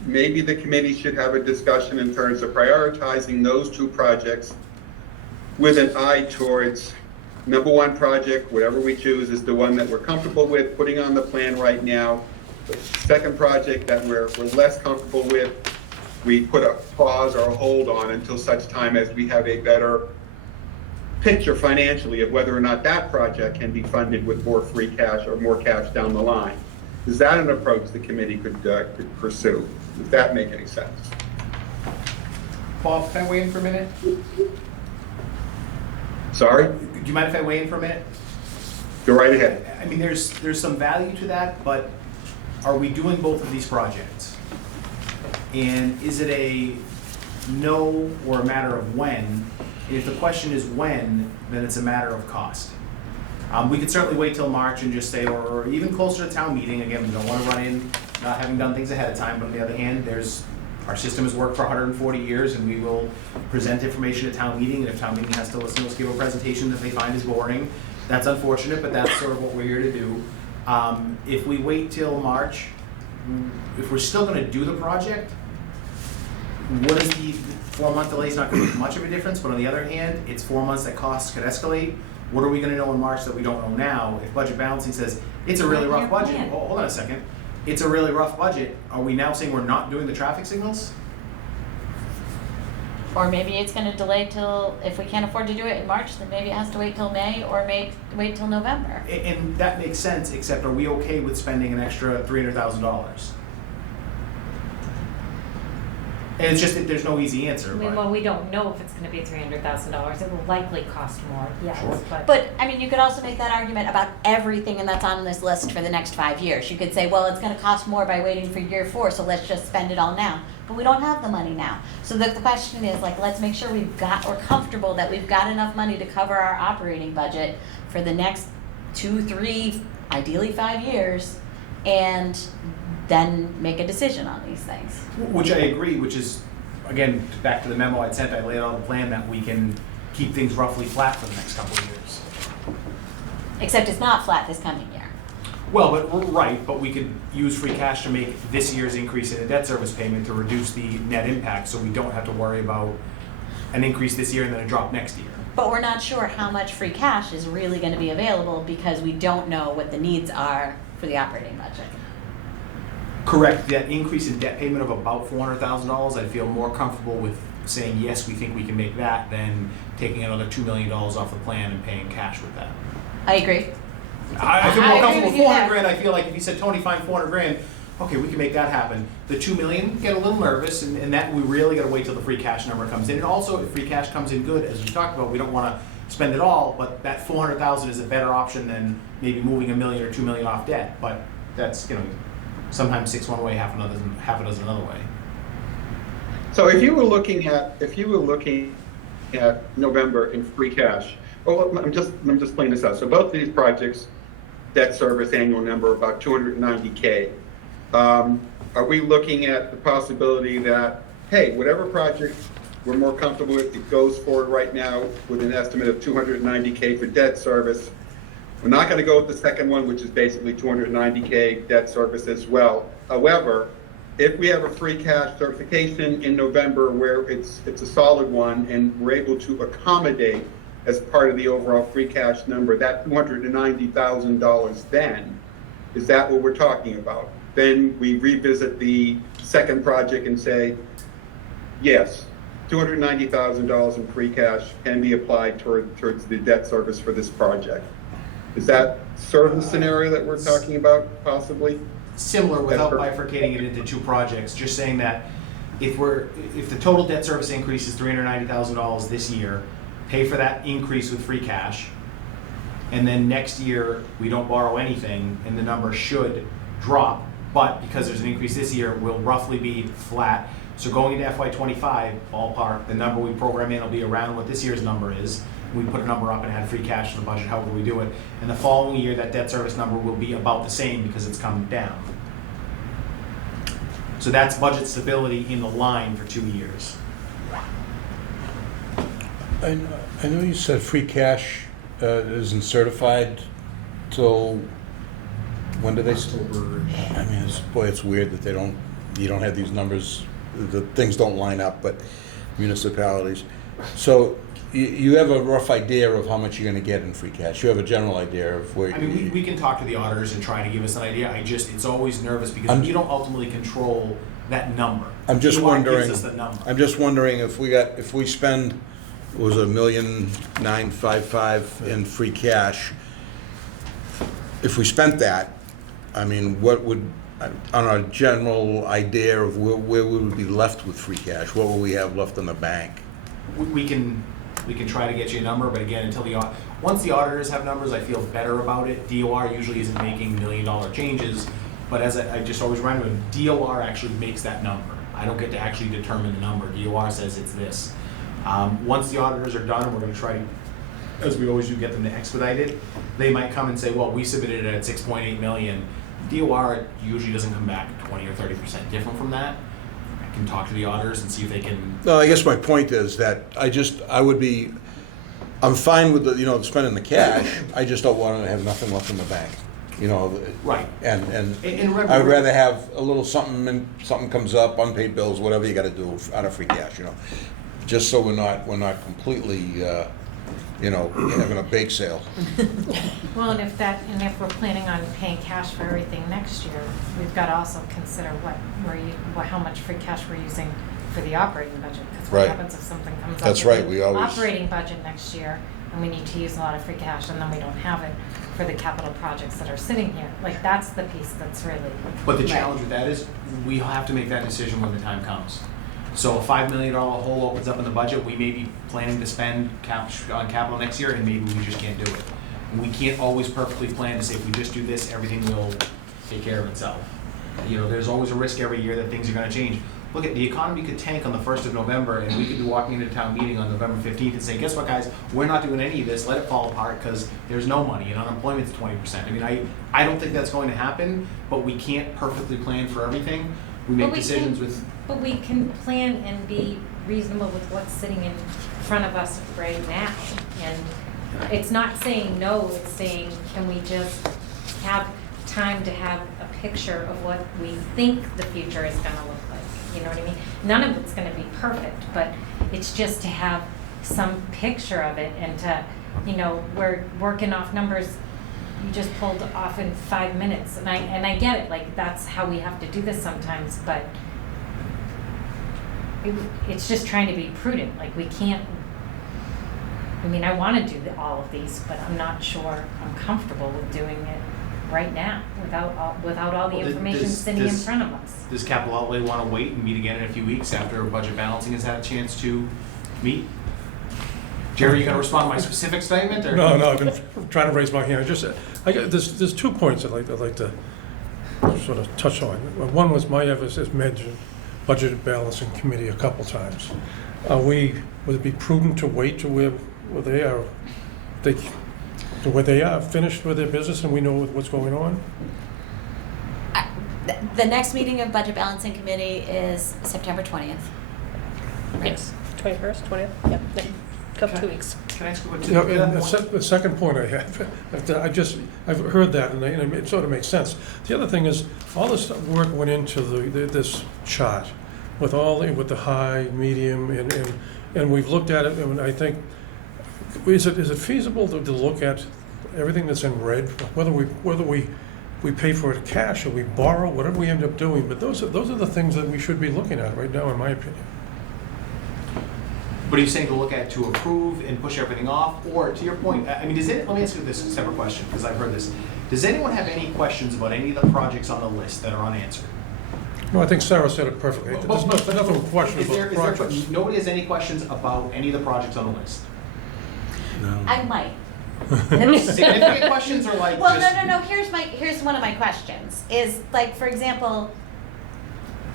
Maybe the committee should have a discussion in terms of prioritizing those two projects with an eye towards number one project, whatever we choose, is the one that we're comfortable with putting on the plan right now. The second project that we're less comfortable with, we put a pause or a hold on until such time as we have a better picture financially of whether or not that project can be funded with more free cash or more cash down the line. Is that an approach the committee could pursue? Does that make any sense? Bob, can I weigh in for a minute? Sorry? Do you mind if I weigh in for a minute? Go right ahead. I mean, there's some value to that, but are we doing both of these projects? And is it a no or a matter of when? If the question is when, then it's a matter of cost. We could certainly wait till March and just say, or even closer to town meeting, again, we don't want to run in not having done things ahead of time, but on the other hand, our system has worked for 140 years, and we will present information at town meeting, and if town meeting has to listen to us give a presentation that they find is boring, that's unfortunate, but that's sort of what we're here to do. If we wait till March, if we're still going to do the project, what is the 4-month delay is not going to make much of a difference, but on the other hand, it's 4 months that costs could escalate. What are we going to know in March that we don't know now? If budget balancing says it's a really rough budget, hold on a second, it's a really rough budget, are we now saying we're not doing the traffic signals? or maybe it's going to delay till, if we can't afford to do it in March, then maybe it has to wait till May, or wait till November. And that makes sense, except are we okay with spending an extra $300,000? And it's just that there's no easy answer, I mean, but. well, we don't know if it's gonna be $300,000. It will likely cost more, yes, Sure. But, I mean, you could also make that argument about everything that's on this list for the next 5 years. You could say, well, it's gonna cost more by waiting for year 4, so let's just spend it all now. But we don't have the money now. So the question is, like, let's make sure we're comfortable that we've got enough money to cover our operating budget for the next 2, 3, ideally 5 years, and then make a decision on these things. Which I agree, which is, again, back to the memo I sent, I laid out a plan that we can keep things roughly flat for the next couple of years. Except it's not flat this coming year. Well, but we could use free cash to make this year's increase in the debt service payment to reduce the net impact, so we don't have to worry about an increase this year and then a drop next year. But we're not sure how much free cash is really gonna be available because we don't know what the needs are for the operating budget. Correct, that increase in debt payment of about $400,000, I feel more comfortable with saying, yes, we think we can make that, than taking another $2 million off the plan and paying cash with that. I agree. I feel I more agree comfortable with with you 400 there. grand. I feel like if you said, Tony, find 400 grand, okay, we can make that happen. The 2 million, get a little nervous, and that we really gotta wait till the free cash number comes in. And also, if free cash comes in good, as we talked about, we don't wanna spend it all, but that 400,000 is a better option than maybe moving $1 million or $2 million off debt. But that's, sometimes 6 one way, half a dozen another way. So if you were looking at November in free cash, well, I'm just playing this out. So both of these projects, debt service annual number about 290K. Are we looking at the possibility that, hey, whatever project we're more comfortable with, it goes forward right now with an estimate of 290K for debt service. We're not going to go with the second one, which is basically 290K debt service as well. However, if we have a free cash certification in November where it's a solid one and we're able to accommodate as part of the overall free cash number, that $290,000 then, is that what we're talking about? Then we revisit the second project and say, yes, $290,000 in free cash can be applied towards the debt service for this project. Is that sort of the scenario that we're talking about, possibly? Similar, without bifurcating it into 2 projects, just saying that if the total debt service increase is $390,000 this year, pay for that increase with free cash, and then next year we don't borrow anything and the number should drop, but because there's an increase this year, we'll roughly be flat. So going into FY25, ballpark, the number we program in will be around what this year's number is. We put a number up and add free cash to the budget, however we do it. And the following year, that debt service number will be about the same because it's come down. So that's budget stability in the line for 2 years. I know you said free cash isn't certified till, when do they? October. I mean, it's weird that you don't have these numbers, the things don't line up, but municipalities. So you have a rough idea of how much you're gonna get in free cash. You have a general idea of where. I mean, we can talk to the auditors and try to give us an idea. It's always nervous because we don't ultimately control that number. I'm just DOR wondering. gives us the number. I'm just wondering if we spend, it was $1,955,000 in free cash. If we spent that, I mean, what would, on a general idea of where we would be left with free cash? What will we have left in the bank? We can try to get you a number, but again, once the auditors have numbers, I feel better about it. DOR usually isn't making $1 million changes, but as I just always remind them, DOR actually makes that number. I don't get to actually determine the number. DOR says it's this. Once the auditors are done, we're going to try, as we always do, get them to expedite it. They might come and say, well, we submitted it at $6.8 million. DOR usually doesn't come back 20 or 30% different from that. I can talk to the auditors and see if they can. No, I guess my point is that I'm fine with spending the cash. I just don't want to have nothing left in the bank. Right. And remember, I'd rather have a little something, and something comes up, unpaid bills, whatever you got to do out of free cash. Just so we're not completely, having a bake sale. Well, and if we're planning on paying cash for everything next year, we've got to also consider how much free cash we're using for the operating budget. Because what Right. happens if something comes That's up right, in we the always- operating budget next year and we need to use a lot of free cash and then we don't have it for the capital projects that are sitting here? Like, that's the piece that's really. But the challenge with that is we have to make that decision when the time comes. So a $5 million hole opens up in the budget, we may be planning to spend on capital next year, and maybe we just can't do it. And we can't always perfectly plan to say, if we just do this, everything will take care of itself. You know, there's always a risk every year that things are gonna change. Look, at the economy could tank on the 1st of November, and we could be walking into town meeting on November 15th and say, guess what, guys, we're not doing any of this, let it fall apart, because there's no money, and unemployment's 20%. I mean, I don't think that's going to happen, but we can't perfectly plan for everything. We make decisions with... But we can plan and be reasonable with what's sitting in front of us right now. And it's not saying no, it's saying, can we just have time to have a picture of what we think the future is gonna look like? You know what I mean? None of it's gonna be perfect, but it's just to have some picture of it, and to, you know, we're working off numbers you just pulled off in 5 minutes. And I get it, like, that's how we have to do this sometimes, but it's just trying to be prudent. Like, we can't, I mean, I want to do all of these, but I'm not sure I'm comfortable with doing it right now without all the information sitting in front of us. Does capital outlay want to wait and meet again in a few weeks after budget balancing has had a chance to meet? Jerry, you going to respond to my specific statement? Or? No, I've been trying to raise my hand. There's 2 points I'd like to sort of touch on. One was my efforts as mentioned, budget balancing committee a couple times. Would it be prudent to wait to where they are, to where they are finished with their business and we know what's going on? The next meeting of Budget Balancing Committee is September 20th. Right? Yes, 21st, 20th, yep, couple 2 weeks. Can I ask you what The second point I have, I've heard that and it sort of makes sense. The other thing is, all this work went into this chart with with the high, medium, and we've looked at it, and I think, is it feasible to look at everything that's in red, whether we pay for it cash or we borrow, whatever we end up doing, but those are the things that we should be looking at right now, in my opinion. But are you saying to look at to approve and push everything off? Or to your point, I mean, let me ask you this separate question, because I've heard this. Does anyone have any questions about any of the projects on the list that are unanswered? No, I think Sarah said it perfectly. There's nothing questionable about the projects. Nobody has any questions about any of the projects on the list? I might. Significant questions, or like Well, just... no. Here's one of my questions. Is, like, for example,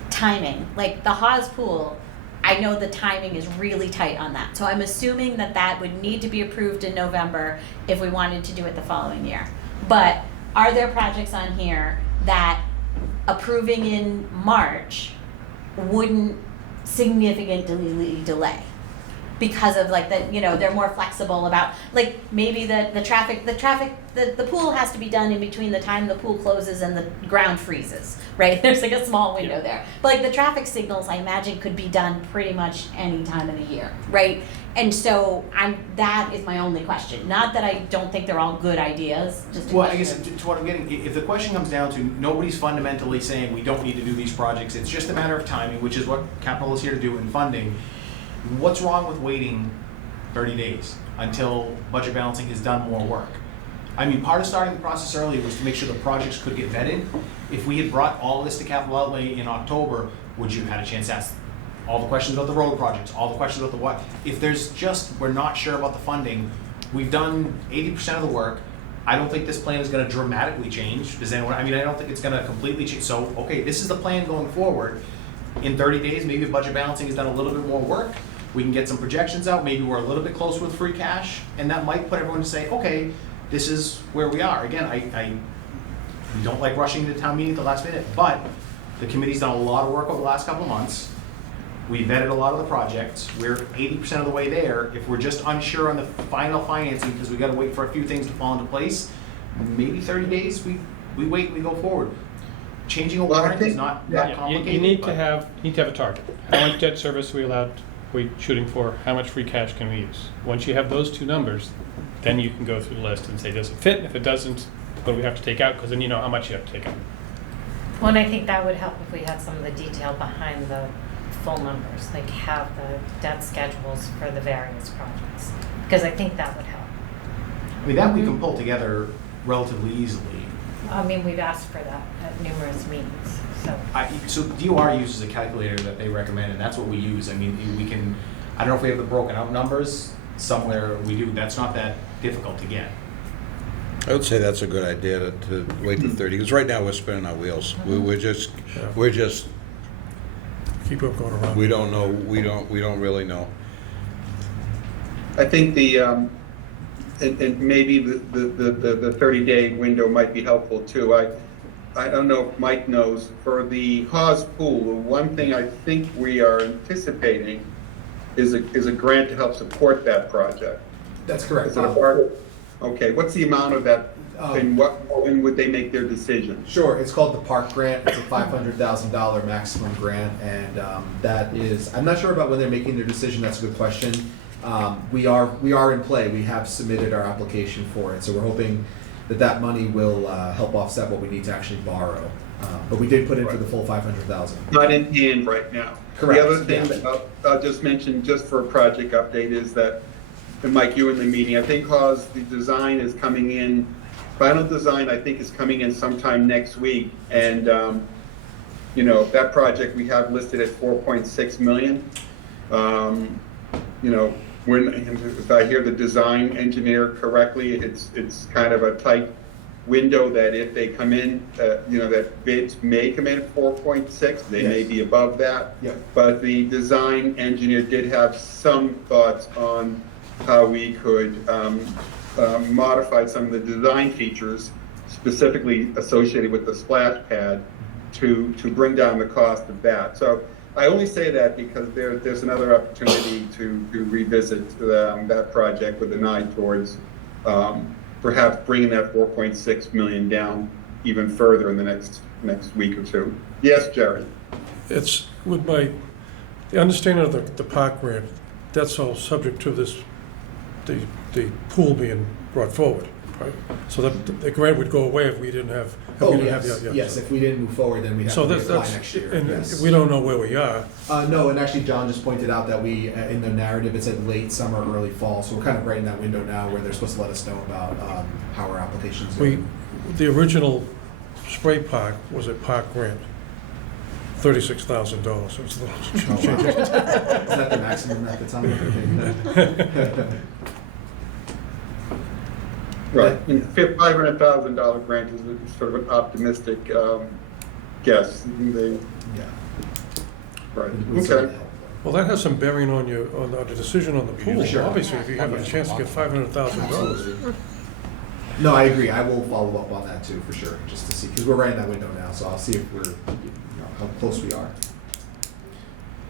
timing. Like the Haas pool, I know the timing is really tight on that. So I'm assuming that would need to be approved in November if we wanted to do it the following year. But are there projects on here that approving in March wouldn't significantly delay? Because of, like, they're more flexible about, like, maybe the pool has to be done in between the time the pool closes and the ground freezes, right? There's like a small window there. But like the traffic signals, I imagine, could be done pretty much any time of the year, right? And so that is my only question. Not that I don't think they're all good ideas, just a Well, question. I guess to what I'm getting, if the question comes down to nobody's fundamentally saying we don't need to do these projects, it's just a matter of timing, which is what capital is here to do in funding. What's wrong with waiting 30 days until budget balancing has done more work? I mean, part of starting the process earlier was to make sure the projects could get vetted. If we had brought all this to capital outlay in October, would you have had a chance to ask all the questions about the road projects, all the questions about the what? If there's just, we're not sure about the funding, we've done 80% of the work. I don't think this plan is going to dramatically change. Does anyone, I mean, I don't think it's going to completely change. So, okay, this is the plan going forward. In 30 days, maybe if budget balancing has done a little bit more work, we can get some projections out, maybe we're a little bit closer with free cash, and that might put everyone to say, okay, this is where we are. Again, we don't like rushing to town meeting at the last minute, but the committee's done a lot of work over the last couple of months. We vetted a lot of the projects. We're 80% of the way there. If we're just unsure on the final financing because we gotta wait for a few things to fall into place, maybe 30 days, we wait and we go forward. Changing a warrant is not complicated. You need to have a target. How much debt service are we shooting for? How much free cash can we use? Once you have those two numbers, then you can go through the list and say, does it fit? If it doesn't, what do we have to take out? Because then you know how much you have to take out. Well, and I think that would help if we had some of the detail behind the full numbers, like have the debt schedules for the various projects, because I think that would help. I mean, that we can pull together relatively easily. I mean, we've asked for that at numerous meetings, so. So DOR uses a calculator that they recommend, and that's what we use. I mean, we can, I don't know if we have the broken out numbers, somewhere we do, that's not that difficult to get. I would say that's a good idea to wait to 30, because right now we're spinning our wheels. We're just, Keep up going around. we don't know, we don't really know. I think and maybe the 30-day window might be helpful too. I don't know if Mike knows, for the Haas pool, the one thing I think we are anticipating is a grant to help support that project. That's correct. Is it a part? Okay, what's the amount of that, and when would they make their decision? Sure, it's called the Park Grant. It's a $500,000 maximum grant, and that is, I'm not sure about when they're making their decision. That's a good question. We are in play. We have submitted our application for it, so we're hoping that money will help offset what we need to actually borrow. But we did put in for the full $500,000. Not in hand right now. Correct, The other thing yeah. that I'll just mention, just for a project update, is that, and Mike, you in the meeting, I think Haas, the design is coming in, final design, I think, is coming in sometime next week. And, you know, that project we have listed at 4.6 million. You know, if I hear the design engineer correctly, it's kind of a tight window that if they come in, you know, that bids may come in at 4.6, they may Yes. be above that. Yep. But the design engineer did have some thoughts on how we could modify some of the design features specifically associated with the splash pad to bring down the cost of that. So I only say that because there's another opportunity to revisit that project with an eye towards perhaps bringing that 4.6 million down even further in the next week or two. Yes, Jerry? It's with the understanding of the park grant, that's all subject to the pool being brought forward, right? So the grant would go away if we didn't have. Yes, if we didn't move forward, then we'd have So to that's, reapply next year. and Yes. we don't know where we are. No, and actually John just pointed out that we, in the narrative, it said late summer, early fall, so we're kind of right in that window now where they're supposed to let us know about how our application's going. The original spray park was a park grant, $36,000, so it's a little Oh, wow. change. Is that the maximum at the time? Right, and $500,000 grant is sort of an optimistic guess. Yeah. Right, It would okay. certainly help. Well, that has some bearing on the decision on the pool. Sure. Obviously, if you have a chance to get $500,000. Absolutely. No, I agree. I will follow up on that too, for sure, just to see, because we're right in that window now, so I'll see if we're, how close we are.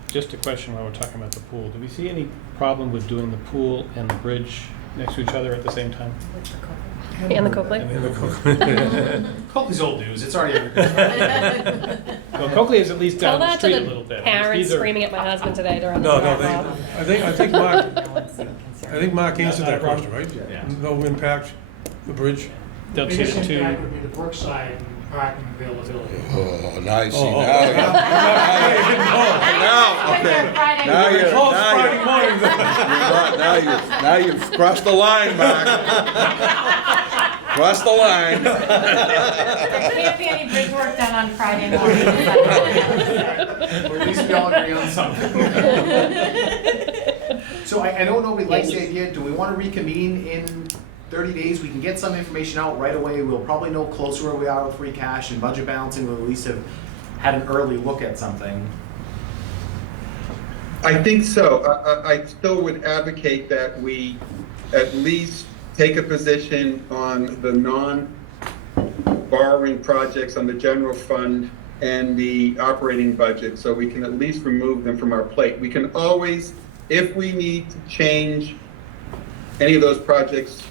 Just a question while we're talking about the pool. Do we see any problem with doing the pool and the bridge next to each other at the same time? And the Copley? And the Copley's old news, it's already. Well, Coakley is at least Tell down the that street a to little the bit. parents These are- screaming at my husband today during the No, drop no, off. I think Mark answered that question, right? Yeah. No impact, the bridge? They'll see Biggest the two. impact would be the Brookside parking availability. Oh, now you see, Oh, now, okay. Now you're, Close now Friday you're, morning. now you've crossed the line, Mark. Crossed the line. There can't be any bridge work done on Friday morning. Or at least we all agree on something. So I know nobody likes the idea, do we want to reconvene in 30 days? We can get some information out right away, we'll probably know closer where we are with free cash and budget balancing, we'll at least have had an early look at something. I think so. I still would advocate that we at least take a position on the non-borrowing projects on the general fund and the operating budget, so we can at least remove them from our plate. We can always, if we need to change any of those projects,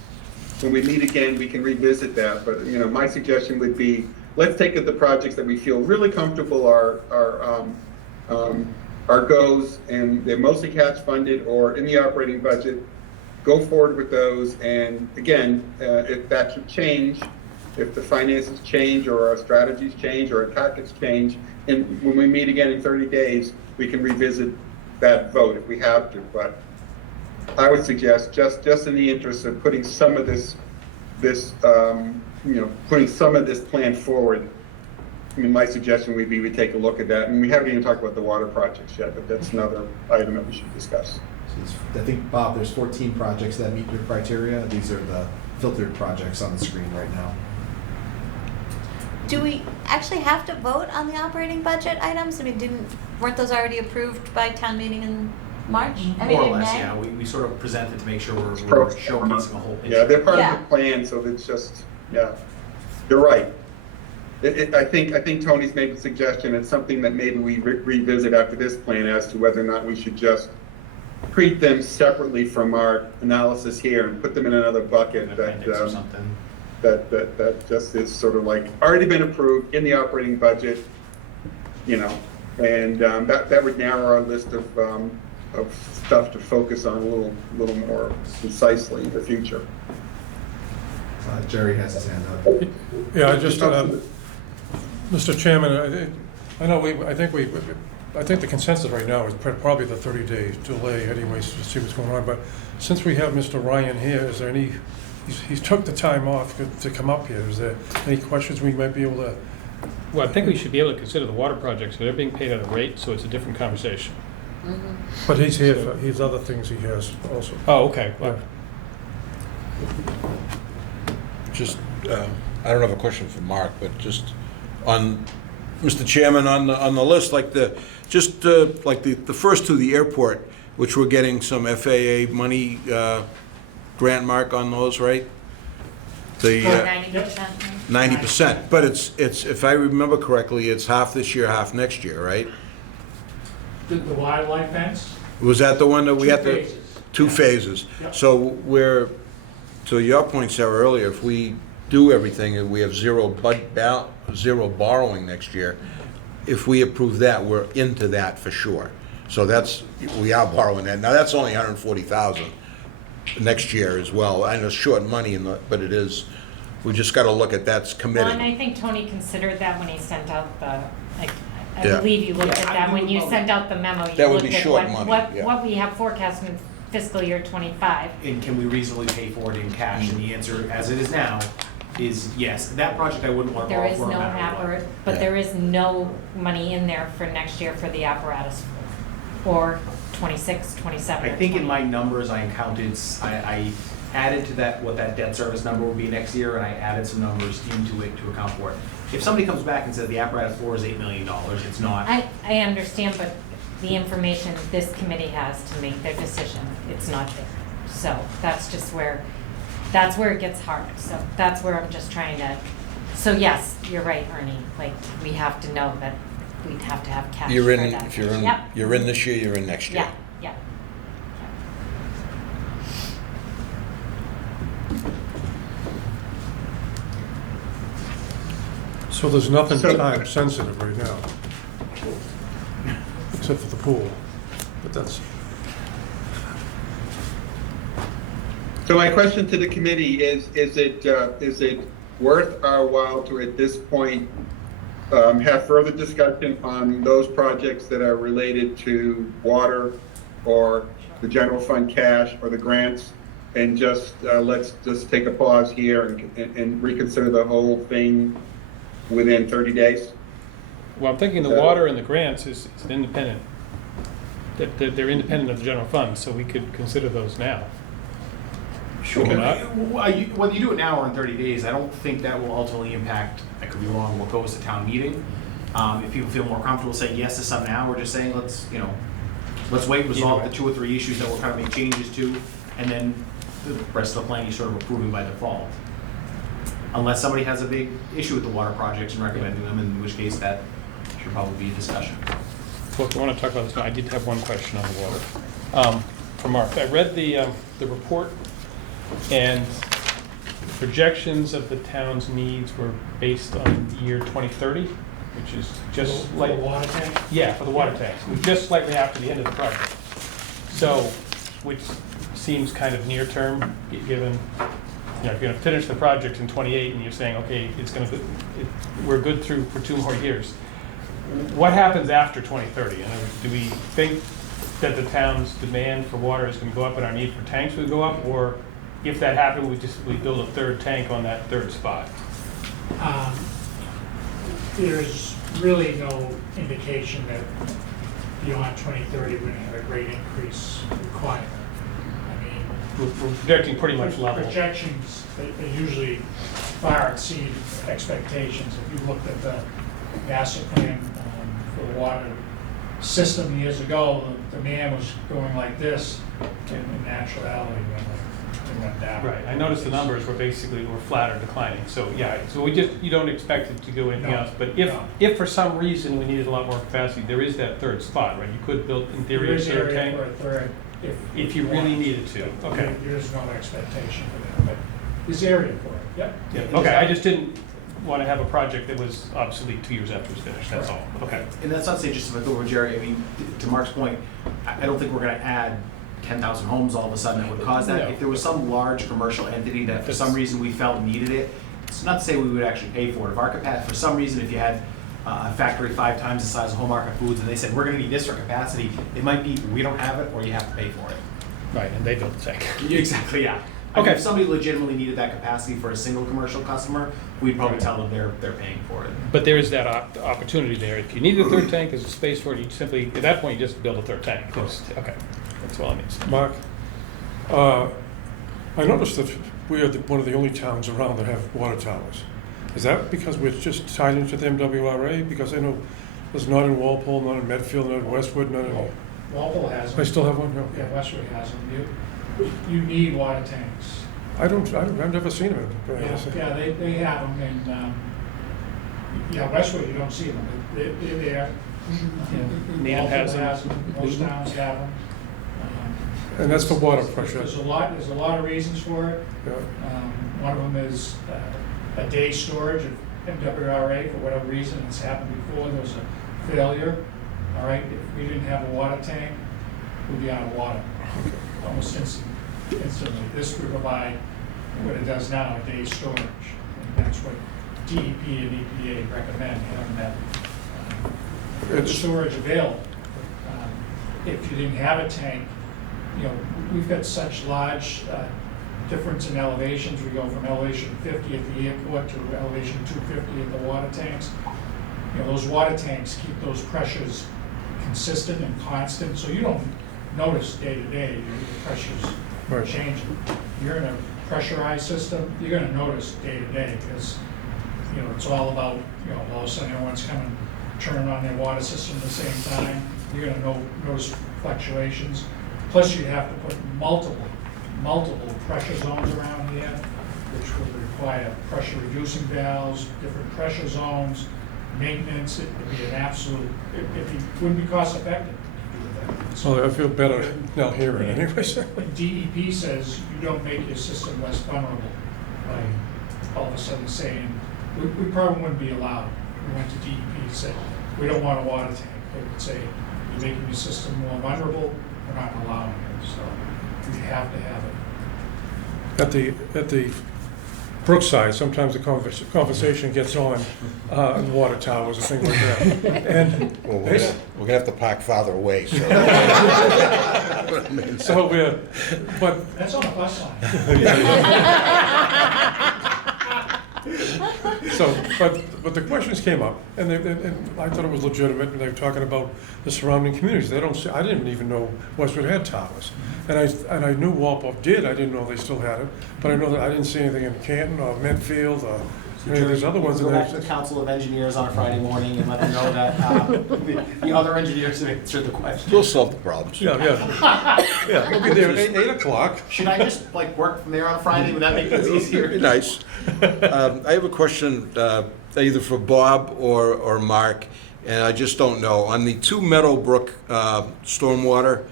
when we meet again, we can revisit that. But, you know, my suggestion would be, let's take the projects that we feel really comfortable are goes, and they're mostly cash funded or in the operating budget. Go forward with those, and again, if that should change, if the finances change or our strategies change or our tactics change, and when we meet again in 30 days, we can revisit that vote if we have to. But I would suggest, just in the interest of putting some of this putting some of this plan forward, I mean, my suggestion would be we take a look at that. And we haven't even talked about the water projects yet, but that's another item that we should discuss. I think, Bob, there's 14 projects that meet your criteria. These are the filtered projects on the screen right now. Do we actually have to vote on the operating budget items? I mean, weren't those already approved by town meeting in March? I mean, More or in less, May? yeah. We sort of present it to make sure we're Pro- showcasing a whole picture. Yeah, they're part Yeah. of the plan, so it's just, yeah, you're right. I think Tony's made the suggestion, it's something that maybe we revisit after this plan as to whether or not we should just treat them separately from our analysis here and put them in another bucket An that, appendix or something. that just is sort of like already been approved in the operating budget, and that would narrow our list of stuff to focus on a little more concisely in the future. Jerry has his hand up. Yeah, I just, Mr. Chairman, I think the consensus right now is probably the 30-day delay anyways to see what's going on. But since we have Mr. Ryan here, is there any, he's took the time off to come up here. Is there any questions we might be able to? Well, I think we should be able to consider the water projects, but they're being paid at a rate, so it's a different conversation. But he's here for, he has other things he has also. Oh, okay. Yeah. Just, I don't have a question for Mark, but just on, Mr. Chairman, on the list, like the first two, the airport, which we're getting some FAA money, grant mark on those, right? The 90%. 90%, but it's, if I remember correctly, it's half this year, half next year, right? The wildlife fence? Was that the one that we Two had to? phases. Two Yeah. phases. Yep. So we're, to your point, Sarah, earlier, if we do everything and we have zero borrowing next year, if we approve that, we're into that for sure. So we are borrowing that. Now, that's only 140,000 next year as well. I know it's short money, but it is, we just got to look at that's Well, and I committed. think Tony considered that when he sent out the, I Yeah. believe you looked at Yeah, that when you well, sent out the memo. You That would looked be at short money, yeah. what we have forecast in fiscal year '25. And can we reasonably pay for it in cash? And the answer, as it is now, is yes. That project I wouldn't want to There borrow is for no no matter what. but Yeah. there is no money in there for next year for the apparatus, or 26, 27. I or think in 28. my numbers, I counted, I added to that what that debt service number would be next year, and I added some numbers into it to account for it. If somebody comes back and says the apparatus floor is $8 million, it's not. I understand, but the information this committee has to make their decision, it's not there. So that's just where it gets hard. So that's where I'm just trying to, so yes, you're right, Ernie, like, we have to know that we'd have to have cash You're for in, that. if you're in, Yep. you're in this year, you're in next year. Yeah, yeah. So there's nothing So- time sensitive right now, except for the pool. But that's, So my question to the committee is it worth our while to, at this point, have further discussion on those projects that are related to water or the general fund cash or the grants? And just, let's just take a pause here and reconsider the whole thing within 30 days? Well, I'm thinking the water and the grants is independent. They're independent of the general fund, so we could consider those now. Sure. Or not. Whether you do it now or in 30 days, I don't think that will ultimately impact, I could be wrong, what goes to town meeting. If people feel more comfortable saying yes to some now, we're just saying, let's wait, resolve the 2 or 3 issues that we're kind of make changes to, and then the rest of the plan you're sort of approving by default. Unless somebody has a big issue with the water projects and recommending them, in which case that should probably be a discussion. Well, if you want to talk about this now, I did have one question on the water. For Mark, I read the report, and the projections of the town's needs were based on the year 2030, which is just For like... the water tank? Yeah, for the water tanks, which is just slightly after the end of the project. So, which seems kind of near term, given, if you're going to finish the project in 28 and you're saying, okay, we're good through for 2 more years. What happens after 2030? In other words, do we think that the town's demand for water is going to go up and our need for tanks would go up? Or if that happened, we build a 3rd tank on that 3rd spot? There's really no indication that beyond 2030, we're going to have a great increase requirement. I mean, We're projecting pretty much level. projections, they usually far exceed expectations. If you looked at the master plan for the water system years ago, the demand was going like this, and in actuality, it went down. Right, I noticed the numbers were basically flat or declining, so yeah, so you don't expect it to go anything No, else, but no. if for some reason we needed a lot more capacity, there is that third spot, right? You could build, in theory, There a is third area tank, for a third if you really needed to, okay. There's no expectation for that, but there's area for it, yep. Yeah, okay, I just didn't want to have a project that was obsolete 2 years after it was finished, that's all, okay. And that's not to say just about over Jerry, I mean, to Mark's point, I don't think we're gonna add 10,000 homes all of a sudden that would cause that. No. If there was some large commercial entity that for some reason we felt needed it, it's not to say we would actually pay for it. If our capacity, for some reason, if you had a factory 5 times the size of Home Market Foods and they said, we're gonna need this for capacity, it might be, we don't have it, or you have to pay for it. Right, and they built the tank. Exactly, yeah. I mean, Okay. if somebody legitimately needed that capacity for a single commercial customer, we'd probably tell them they're paying for it. But there is that opportunity there. If you needed a third tank, there's a space for it, you simply, at that point, you just build a third tank. Okay, that's all it needs. Mark, I noticed that we are one of the only towns around that have water towers. Is that because we're just tied into the MWRA? Because I know there's not in Walpole, not in Medfield, not in Westwood, not in... Walpole has I them. still have one? No. Yeah, Westwood has them. You need water tanks. I've never seen them. Yeah, they have them, and, yeah, Westwood, you don't see them, but they're there. Needham has Walpole them. most towns have them. And that's for water pressure. There's a lot of reasons for it. Yeah. One of them is a day storage of MWRA, for whatever reason, it's happened before, there was a failure. All right, if we didn't have a water tank, we'd be out of water, almost instantly. This would provide what it does now, a day storage. And that's what DEP and EPA recommend, having that storage available. If you didn't have a tank, you know, we've got such large difference in elevations. We go from elevation 50 at the airport to elevation 250 at the water tanks. You know, those water tanks keep those pressures consistent and constant, so you don't notice day to day the pressures Right. changing. You're in a pressurized system, you're gonna notice day to day, because, you know, it's all about, you know, all of a sudden everyone's coming, turning on their water system at the same time. You're gonna notice fluctuations. Plus, you have to put multiple pressure zones around here, which would require pressure reducing valves, different pressure zones, maintenance. It would be an absolute, it wouldn't be cost effective to do that. So I feel better now hearing it anyways. DEP says you don't make your system less vulnerable by all of a sudden saying, we probably wouldn't be allowed. We went to DEP and said, we don't want a water tank. They would say, you're making your system more vulnerable, we're not allowing it. So we have to have it. At the Brookside, sometimes the conversation gets on water towers and things like that. And Well, we're gonna have to park farther away, so. so but That's on the bus line. So, but the questions came up, and I thought it was legitimate, and they were talking about the surrounding communities. They don't. I didn't even know Westwood had towers, and I knew Walpole did. I didn't know they still had it, but I know that I didn't see anything in Canton or Medfield or any of those other ones. Go back to the Council of Engineers on a Friday morning and let them know that the other engineers have answered the question. We'll solve the problems. Yeah. We'll be there at 8 o'clock. Should I just like work from there on a Friday? Would that make things easier? Nice. I have a question either for Bob or Mark, and I just don't know. On the 2 Meadowbrook stormwater,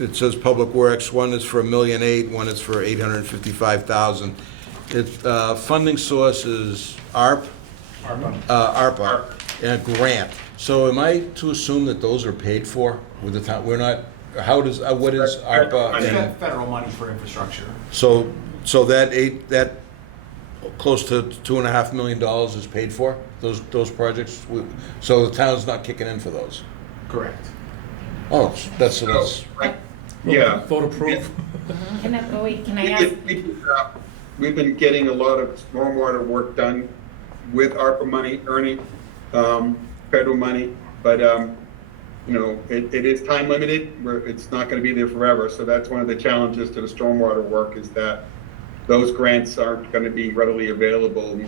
it says Public Works, one is for $1.8 million, one is for $855,000. Funding source is ARPA, and a grant. So am I to assume that those are paid for with the town? We're not, how does, what is ARPA? It's and- federal money for infrastructure. So that close to $2.5 million is paid for, those projects? So the town's not kicking in for those? Correct. Oh, that's. Yeah. Vote approve. Can I ask? we've been getting a lot of stormwater work done with ARPA money, earning federal money, but it is time limited. It's not going to be there forever. So that's one of the challenges to the stormwater work, is that those grants aren't going to be readily available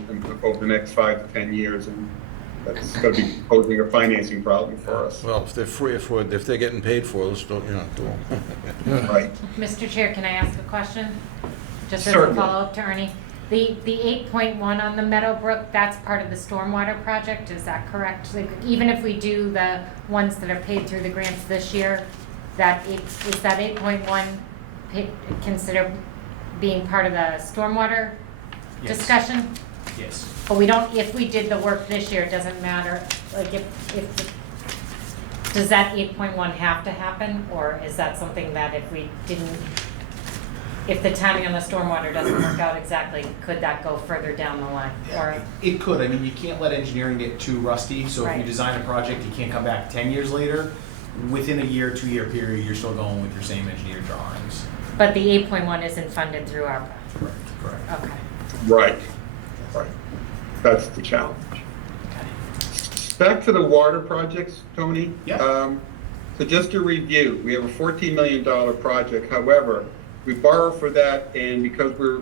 over the next 5 to 10 years, and that's going to be posing a financing problem for us. Well, if they're free, if they're getting paid for, let's do them. Right. Mr. Chair, can I ask a question? Just as a Certainly. follow-up to Ernie. The 8.1 on the Meadowbrook, that's part of the stormwater project, is that correct? Like, even if we do the ones that are paid through the grants this year, is that 8.1 considered being part of the stormwater Yes. discussion? Yes. But we don't, if we did the work this year, it doesn't matter, like does that 8.1 have to happen? Or is that something that if we didn't, if the timing on the stormwater doesn't work out exactly, could that go further down the line? Or, It could. I mean, you can't let engineering get too rusty. So if you Right. design a project, you can't come back 10 years later. Within a year, 2-year period, you're still going with your same engineered drawings. but the 8.1 isn't funded through ARPA? Correct. Okay. Right. That's the challenge. Back to the water projects, Tony. Yeah. So just to review, we have a $14 million project. However, we borrow for that, and because we're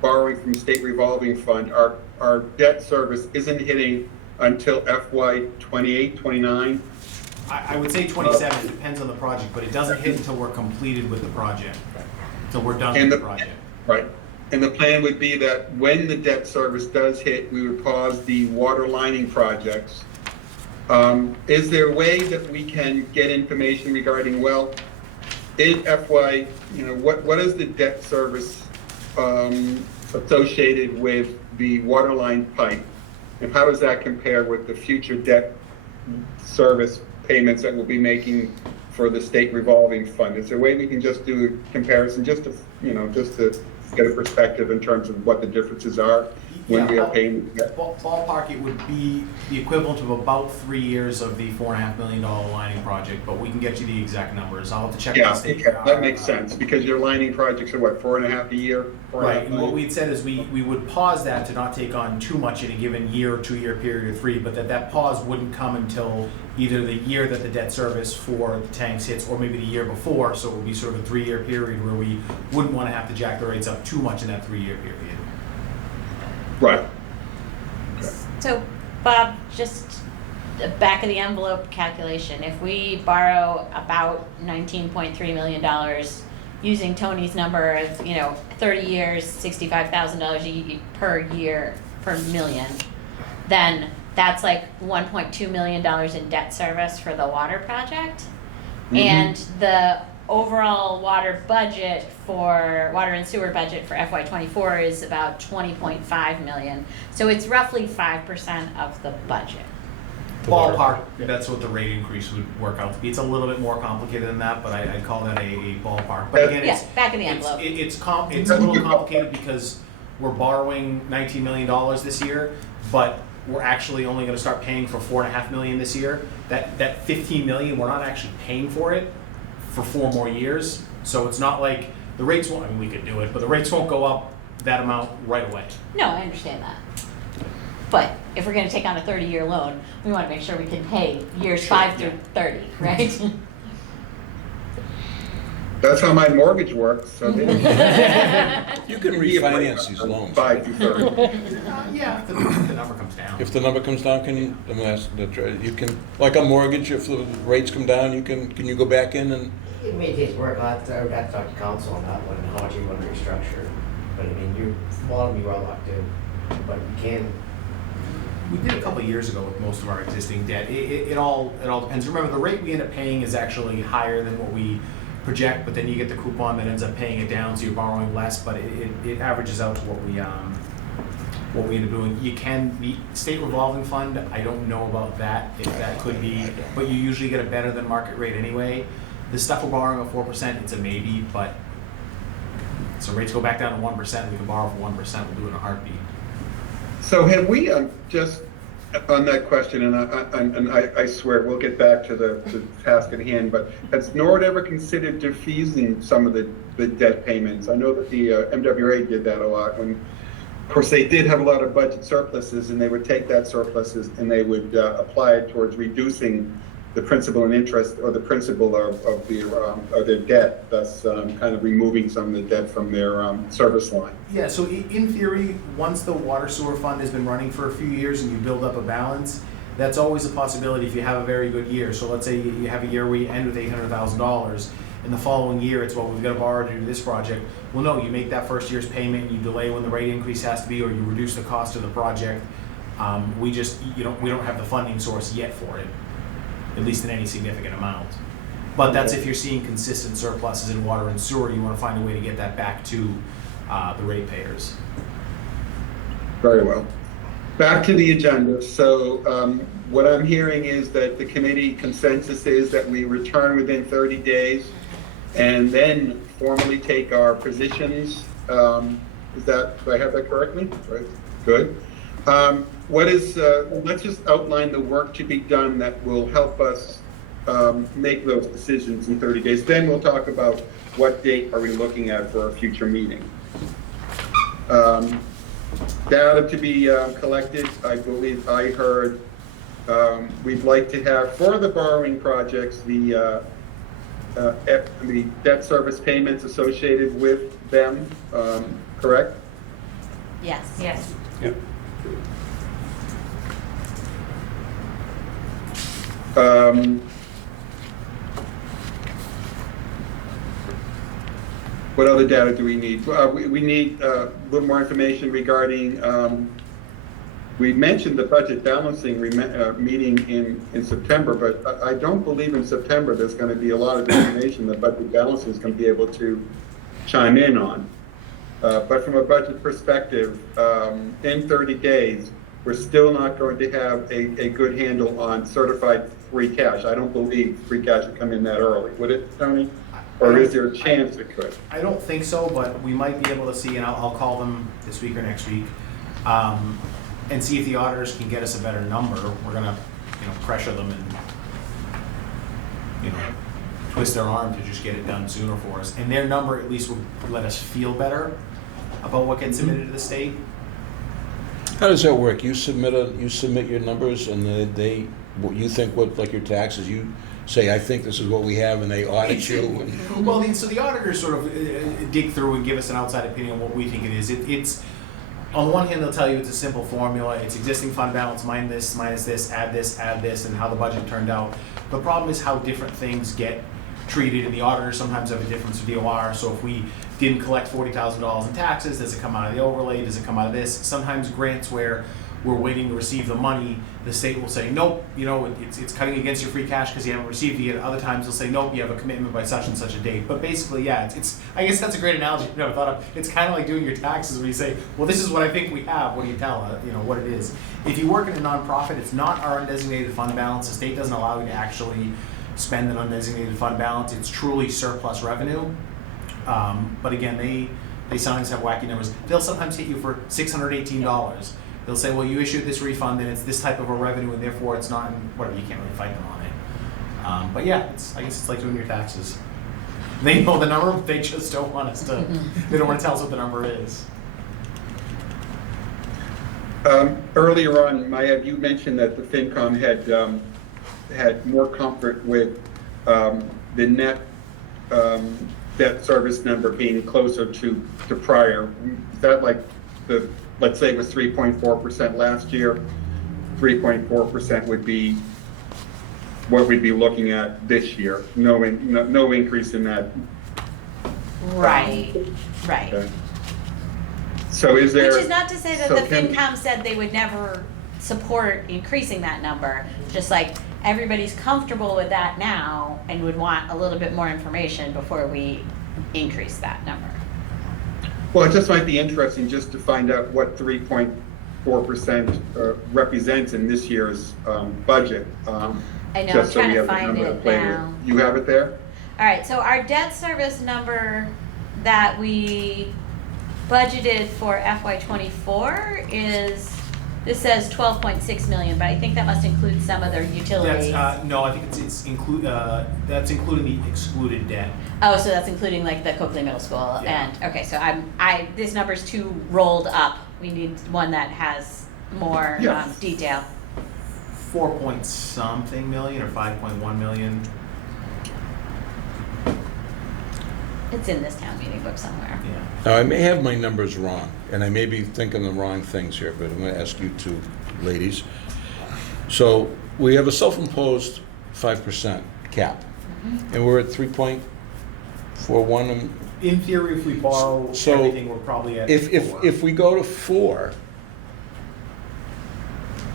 borrowing from state revolving fund, our debt service isn't hitting until FY 28, 29. I would say 27, it depends on the project, but it doesn't hit until we're completed with the project, until we're done with the project. Right. And the plan would be that when the debt service does hit, we would pause the water lining projects. Is there a way that we can get information regarding, well, in FY, what is the debt service associated with the water line pipe? And how does that compare with the future debt service payments that we'll be making for the state revolving fund? Is there a way we can just do a comparison, just to get a perspective in terms of what the differences are when we are paying the debt? Ballpark, it would be the equivalent of about 3 years of the $4.5 million lining project, but we can get you the exact numbers. I'll have to check Yeah, the state. okay, that makes sense, because your lining projects are what, 4.5 a year? Right, and what we'd said is we would pause that to not take on too much in a given year or 2-year period or 3, but that pause wouldn't come until either the year that the debt service for the tanks hits or maybe the year before, so it would be sort of a 3-year period where we wouldn't want to have to jack the rates up too much in that 3-year period. Right. So, Bob, just a back of the envelope calculation. If we borrow about $19.3 million, using Tony's number of 30 years, $65,000 per year per million, then that's like $1.2 million in debt service for the water project. Mm-hmm. And the overall water and sewer budget for FY24 is about 20.5 million. So it's roughly 5% of the budget. Ballpark, that's what the rate increase would work out to be. It's a little bit more complicated than that, but I'd call that a ballpark. But again, Yeah, back of the envelope. it's a little complicated because we're borrowing $19 million this year, but we're actually only going to start paying for $4.5 million this year. That $15 million, we're not actually paying for it for 4 more years. So it's not like the rates won't. I mean, we could do it, but the rates won't go up that amount right away. No, I understand that. But if we're going to take on a 30-year loan, we want to make sure we can pay years 5 through 30, right? That's how my mortgage works, so. You can refinance these loans. 5 through 30. Yeah, if the number comes down. If the number comes down, you can, like a mortgage, if the rates come down, can you go back in and? It may take work. I'll have to talk to council on that one, and how much you want to restructure. But I mean, you're, a lot of you are locked in, but you can. We did a couple of years ago with most of our existing debt. It all depends. Remember, the rate we end up paying is actually higher than what we project, but then you get the coupon that ends up paying it down, so you're borrowing less. But it averages out to what we end up doing. You can the state revolving fund. I don't know about that, if that could be, but you usually get a better than market rate anyway. The stuff we're borrowing at 4%, it's a maybe, but so rates go back down to 1%. We can borrow for 1%. We'll do it in a heartbeat. So have we just On that question, and I swear, we'll get back to the task at hand, but has NORD ever considered defeasing some of the debt payments? I know that the MWA did that a lot. And of course, they did have a lot of budget surpluses, and they would take that surpluses and they would apply it towards reducing the principal and interest, or the principal of their debt, thus kind of removing some of the debt from their service line. Yeah, so in theory, once the water sewer fund has been running for a few years and you build up a balance, that's always a possibility if you have a very good year. So let's say you have a year where you end with $800,000. In the following year, it's, well, we've got to borrow to do this project. Well, no, you make that first year's payment, you delay when the rate increase has to be, or you reduce the cost of the project. We don't have the funding source yet for it, at least in any significant amount. But that's if you're seeing consistent surpluses in water and sewer, you want to find a way to get that back to the ratepayers. Very well. Back to the agenda. So what I'm hearing is that the committee consensus is that we return within 30 days and then formally take our positions. Do I have that correctly? Right. Good. Let's just outline the work to be done that will help us make those decisions in 30 days. Then we'll talk about what date are we looking at for a future meeting. Data to be collected, I believe I heard we'd like to have, for the borrowing projects, the debt service payments associated with them, correct? Yes. Yes. Yep. What other data do we need? We need a little more information regarding, we mentioned the budget balancing meeting in September, but I don't believe in September there's going to be a lot of information that budget balancing is going to be able to chime in on. But from a budget perspective, in 30 days, we're still not going to have a good handle on certified free cash. I don't believe free cash would come in that early. Would it, Tony? Or is there a chance it could? I don't think so, but we might be able to see, and I'll call them this week or next week, and see if the auditors can get us a better number. We're gonna, pressure them and, twist their arm to just get it done sooner for us. And their number at least would let us feel better about what gets submitted to the state. How does that work? You submit your numbers, and what you think, like your taxes, you say, I think this is what we have, and they audit you. Well, so the auditors sort of dig through and give us an outside opinion on what we think it is. It's on the one hand, they'll tell you it's a simple formula. It's existing fund balance minus this, add this, and how the budget turned out. The problem is how different things get treated, and the auditors sometimes have a difference with DOR. So if we didn't collect $40,000 in taxes, does it come out of the overlay? Does it come out of this? Sometimes grants where we're waiting to receive the money, the state will say, nope, it's cutting against your free cash because you haven't received it. Other times they'll say, nope, you have a commitment by such and such a date. But basically, yeah, it's I guess that's a great analogy I've never thought of. It's kind of like doing your taxes where you say, well, this is what I think we have. What do you tell us? What it is. If you work in a nonprofit, it's not our undesignated fund balance. The state doesn't allow you to actually spend an undesignated fund balance. It's truly surplus revenue. But again, they sometimes have wacky numbers. They'll sometimes hit you for $618. They'll say, well, you issued this refund and it's this type of a revenue and therefore it's not, whatever, you can't really fight them on it. But yeah, I guess it's like doing your taxes. They know the number, but they just don't want us to, they don't want to tell us what the number is. Earlier on, Maya, you mentioned that the FinCom had more comfort with the net debt service number being closer to prior. Is that like let's say it was 3.4% last year, 3.4% would be what we'd be looking at this year. No increase in that. Right. Okay. So is there? Which is not to say that the FinCom said they would never support increasing that number. Just like everybody's comfortable with that now and would want a little bit more information before we increase that number. Well, it just might be interesting just to find out what 3.4% represents in this year's budget. I know, I'm trying to find it now. You have it there? All right, so our debt service number that we budgeted for FY24 is This says 12.6 million, but I think that must include some other utilities. That's, no, I think it's that's including the excluded debt. Oh, so that's including like the Coakley Middle School Yeah. and, okay, so this number's too rolled up. We need one that has more Yeah. detail. 4 point something million or 5.1 million. It's in this town meeting book somewhere. Yeah. Now, I may have my numbers wrong, and I may be thinking the wrong things here, but I'm going to ask you two ladies. So we have a self-imposed 5% cap, and we're at 3.41. In theory, if we borrow So, everything, we're probably at If 4. we go to 4,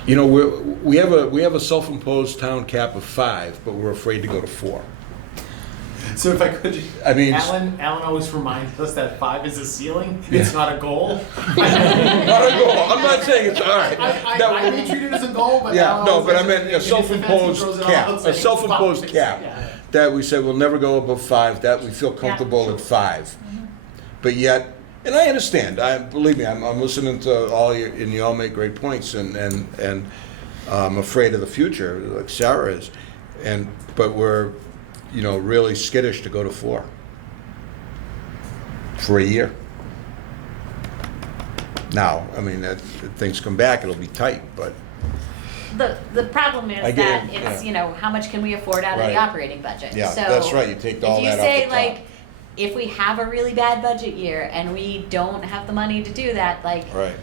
you know, we have a self-imposed town cap of 5, but we're afraid to go to 4. So if I could, I mean, Alan always reminds us that 5 is a ceiling. It's not a goal. not a goal. I'm not saying it's all right. I may treat it as a goal, but Yeah, Alan no, always but I says meant in a his defense, he self-imposed throws it all cap, out a saying self-imposed 5. cap, Yeah. that we say we'll never go above 5, that we feel comfortable at 5. But yet, and I understand, believe me, I'm listening to all you, and you all make great points, and I'm afraid of the future, like Sarah is, but we're, you know, really skittish to go to 4 for a year. Now, I mean, if things come back, it'll be tight, but The problem I is get that it, it's, yeah. How much can we afford out of Right. the operating budget? Yeah, So that's right, you take all that off If you say the like, top. if we have a really bad budget year and we don't have the money to do that, like, Right.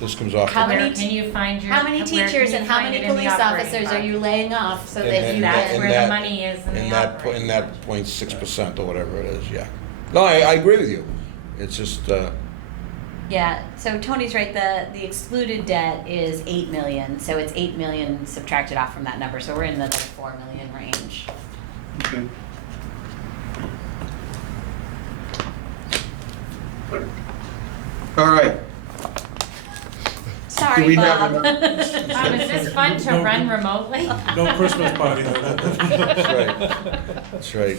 This comes off. How the- many Where can you find your? how many where can teachers you and how find many it in the police operating officers are you budget? laying off so And that that- you That's can? where that- the money is in the operating in that budget. 0.6% or whatever it is, yeah. No, I agree with you. It's just, Yeah, so Tony's right, the excluded debt is 8 million, so it's 8 million subtracted off from that number, so we're in the like 4 million range. Okay. All right. Sorry, we have Bob. enough- Is this fun to run remotely? No Christmas party. that's right. That's right.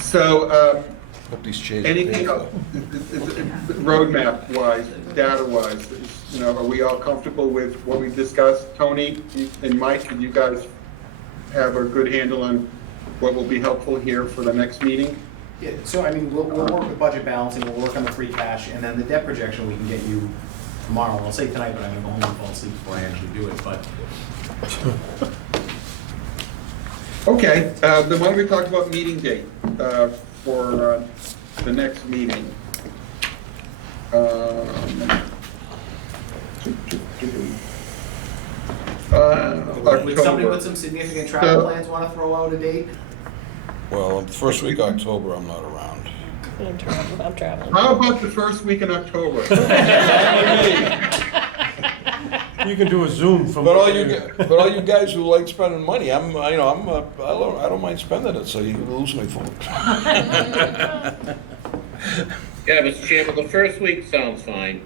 So, Hope these chairs are anything paid else, for. roadmap wise, data wise, are we all comfortable with what we discussed? Tony and Mike, and you guys have a good handle on what will be helpful here for the next meeting? Yeah, so I mean, we'll work with budget balancing, we'll work on the free cash, and then the debt projection we can get you tomorrow. I'll say tonight, but I'm gonna go home and fall asleep before I actually do it, but Okay, then why don't we talk about meeting date for the next meeting? would somebody with October. some significant travel So- plans wanna throw out a date? Well, the first week of October, I'm not around. I'm traveling. How about the first week in October? You can do a Zoom from. But all you guys who like spending money, I don't mind spending it, so you lose me for it. Yeah, Mr. Chairman, the first week sounds fine.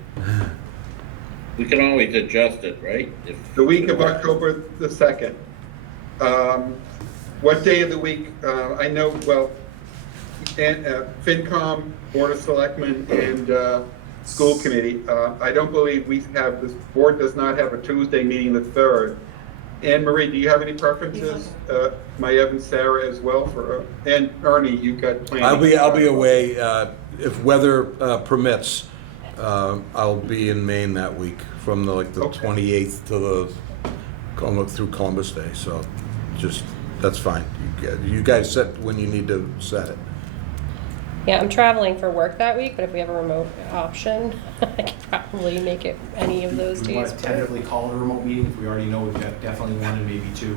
We can always adjust it, right? The week of October the 2nd. What day of the week, I know, well, and FinCom, Board of Selectmen, and School Committee, I don't believe we have, this board does not have a Tuesday meeting the 3rd. Anne Marie, do you have any preferences? Mayev and Sarah as well for, and Ernie, you've got plans. I'll be away, if weather permits, I'll be in Maine that week, from the 28th to through Columbus Day, so that's fine. You guys set when you need to set it. Yeah, I'm traveling for work that week, but if we have a remote option, I can probably make it any of those We wanna days. tentatively call it a remote meeting, if we already know we've got definitely one and maybe 2.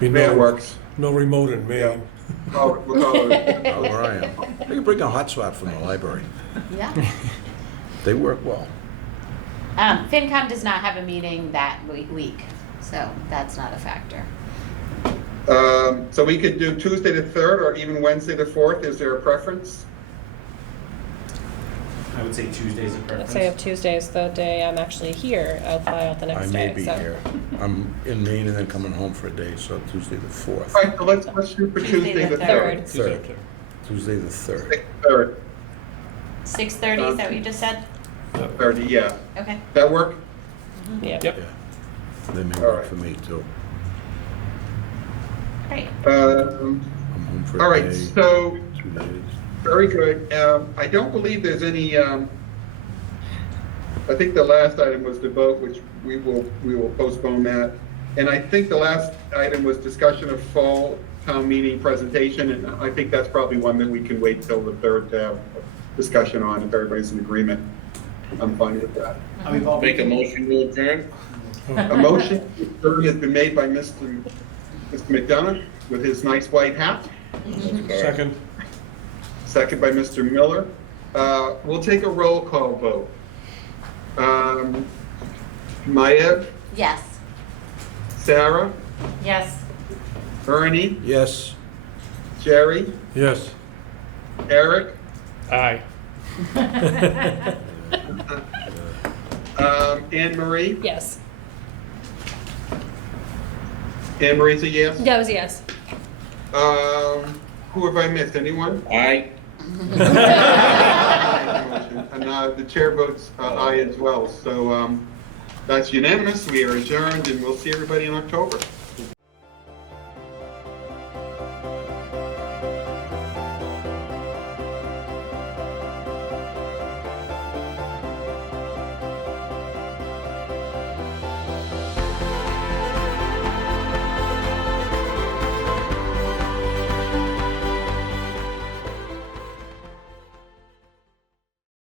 That works. No remote in Maine. Oh, we'll call it. Oh, where I am. You can bring a hotspot from the library. Yeah. They work well. FinCom does not have a meeting that week, so that's not a factor. So we could do Tuesday the 3rd or even Wednesday the 4th. Is there a preference? I would say Tuesday's a Let's preference. say if Tuesday's the day I'm actually here, I'll fly out the I next may day. be So here. I'm in Maine and then coming home for a day, so Tuesday the 4th. All right, so let's shoot for Tuesday the 3rd. Third. Tuesday the 3rd. 3rd. 6:30, is that what you just said? 30, yeah. Okay. That work? Yeah. Yep. They may All work right. for me too. Great. I'm home for All a right, day, so, 2 days. very good. I don't believe there's any, I think the last item was the vote, which we will postpone that. And I think the last item was discussion of fall town meeting presentation, and I think that's probably one that we can wait till the third to have discussion on, if everybody's in agreement. I'm fine with that. I mean, Bob, we Make a can- motion to adjourn? A motion to adjourn has been made by Mr. McDonough with his nice white hat, Second. second by Mr. Miller. We'll take a roll call vote. Maya, Yes. Sarah, Yes. Ernie, Yes. Jerry, Yes. Eric, Aye. Anne Marie. Yes. Anne Marie's a yes. That was a yes. Who have I missed? Anyone? Aye. And the chair votes aye as well. So that's unanimous. We are adjourned, and we'll see everybody in October.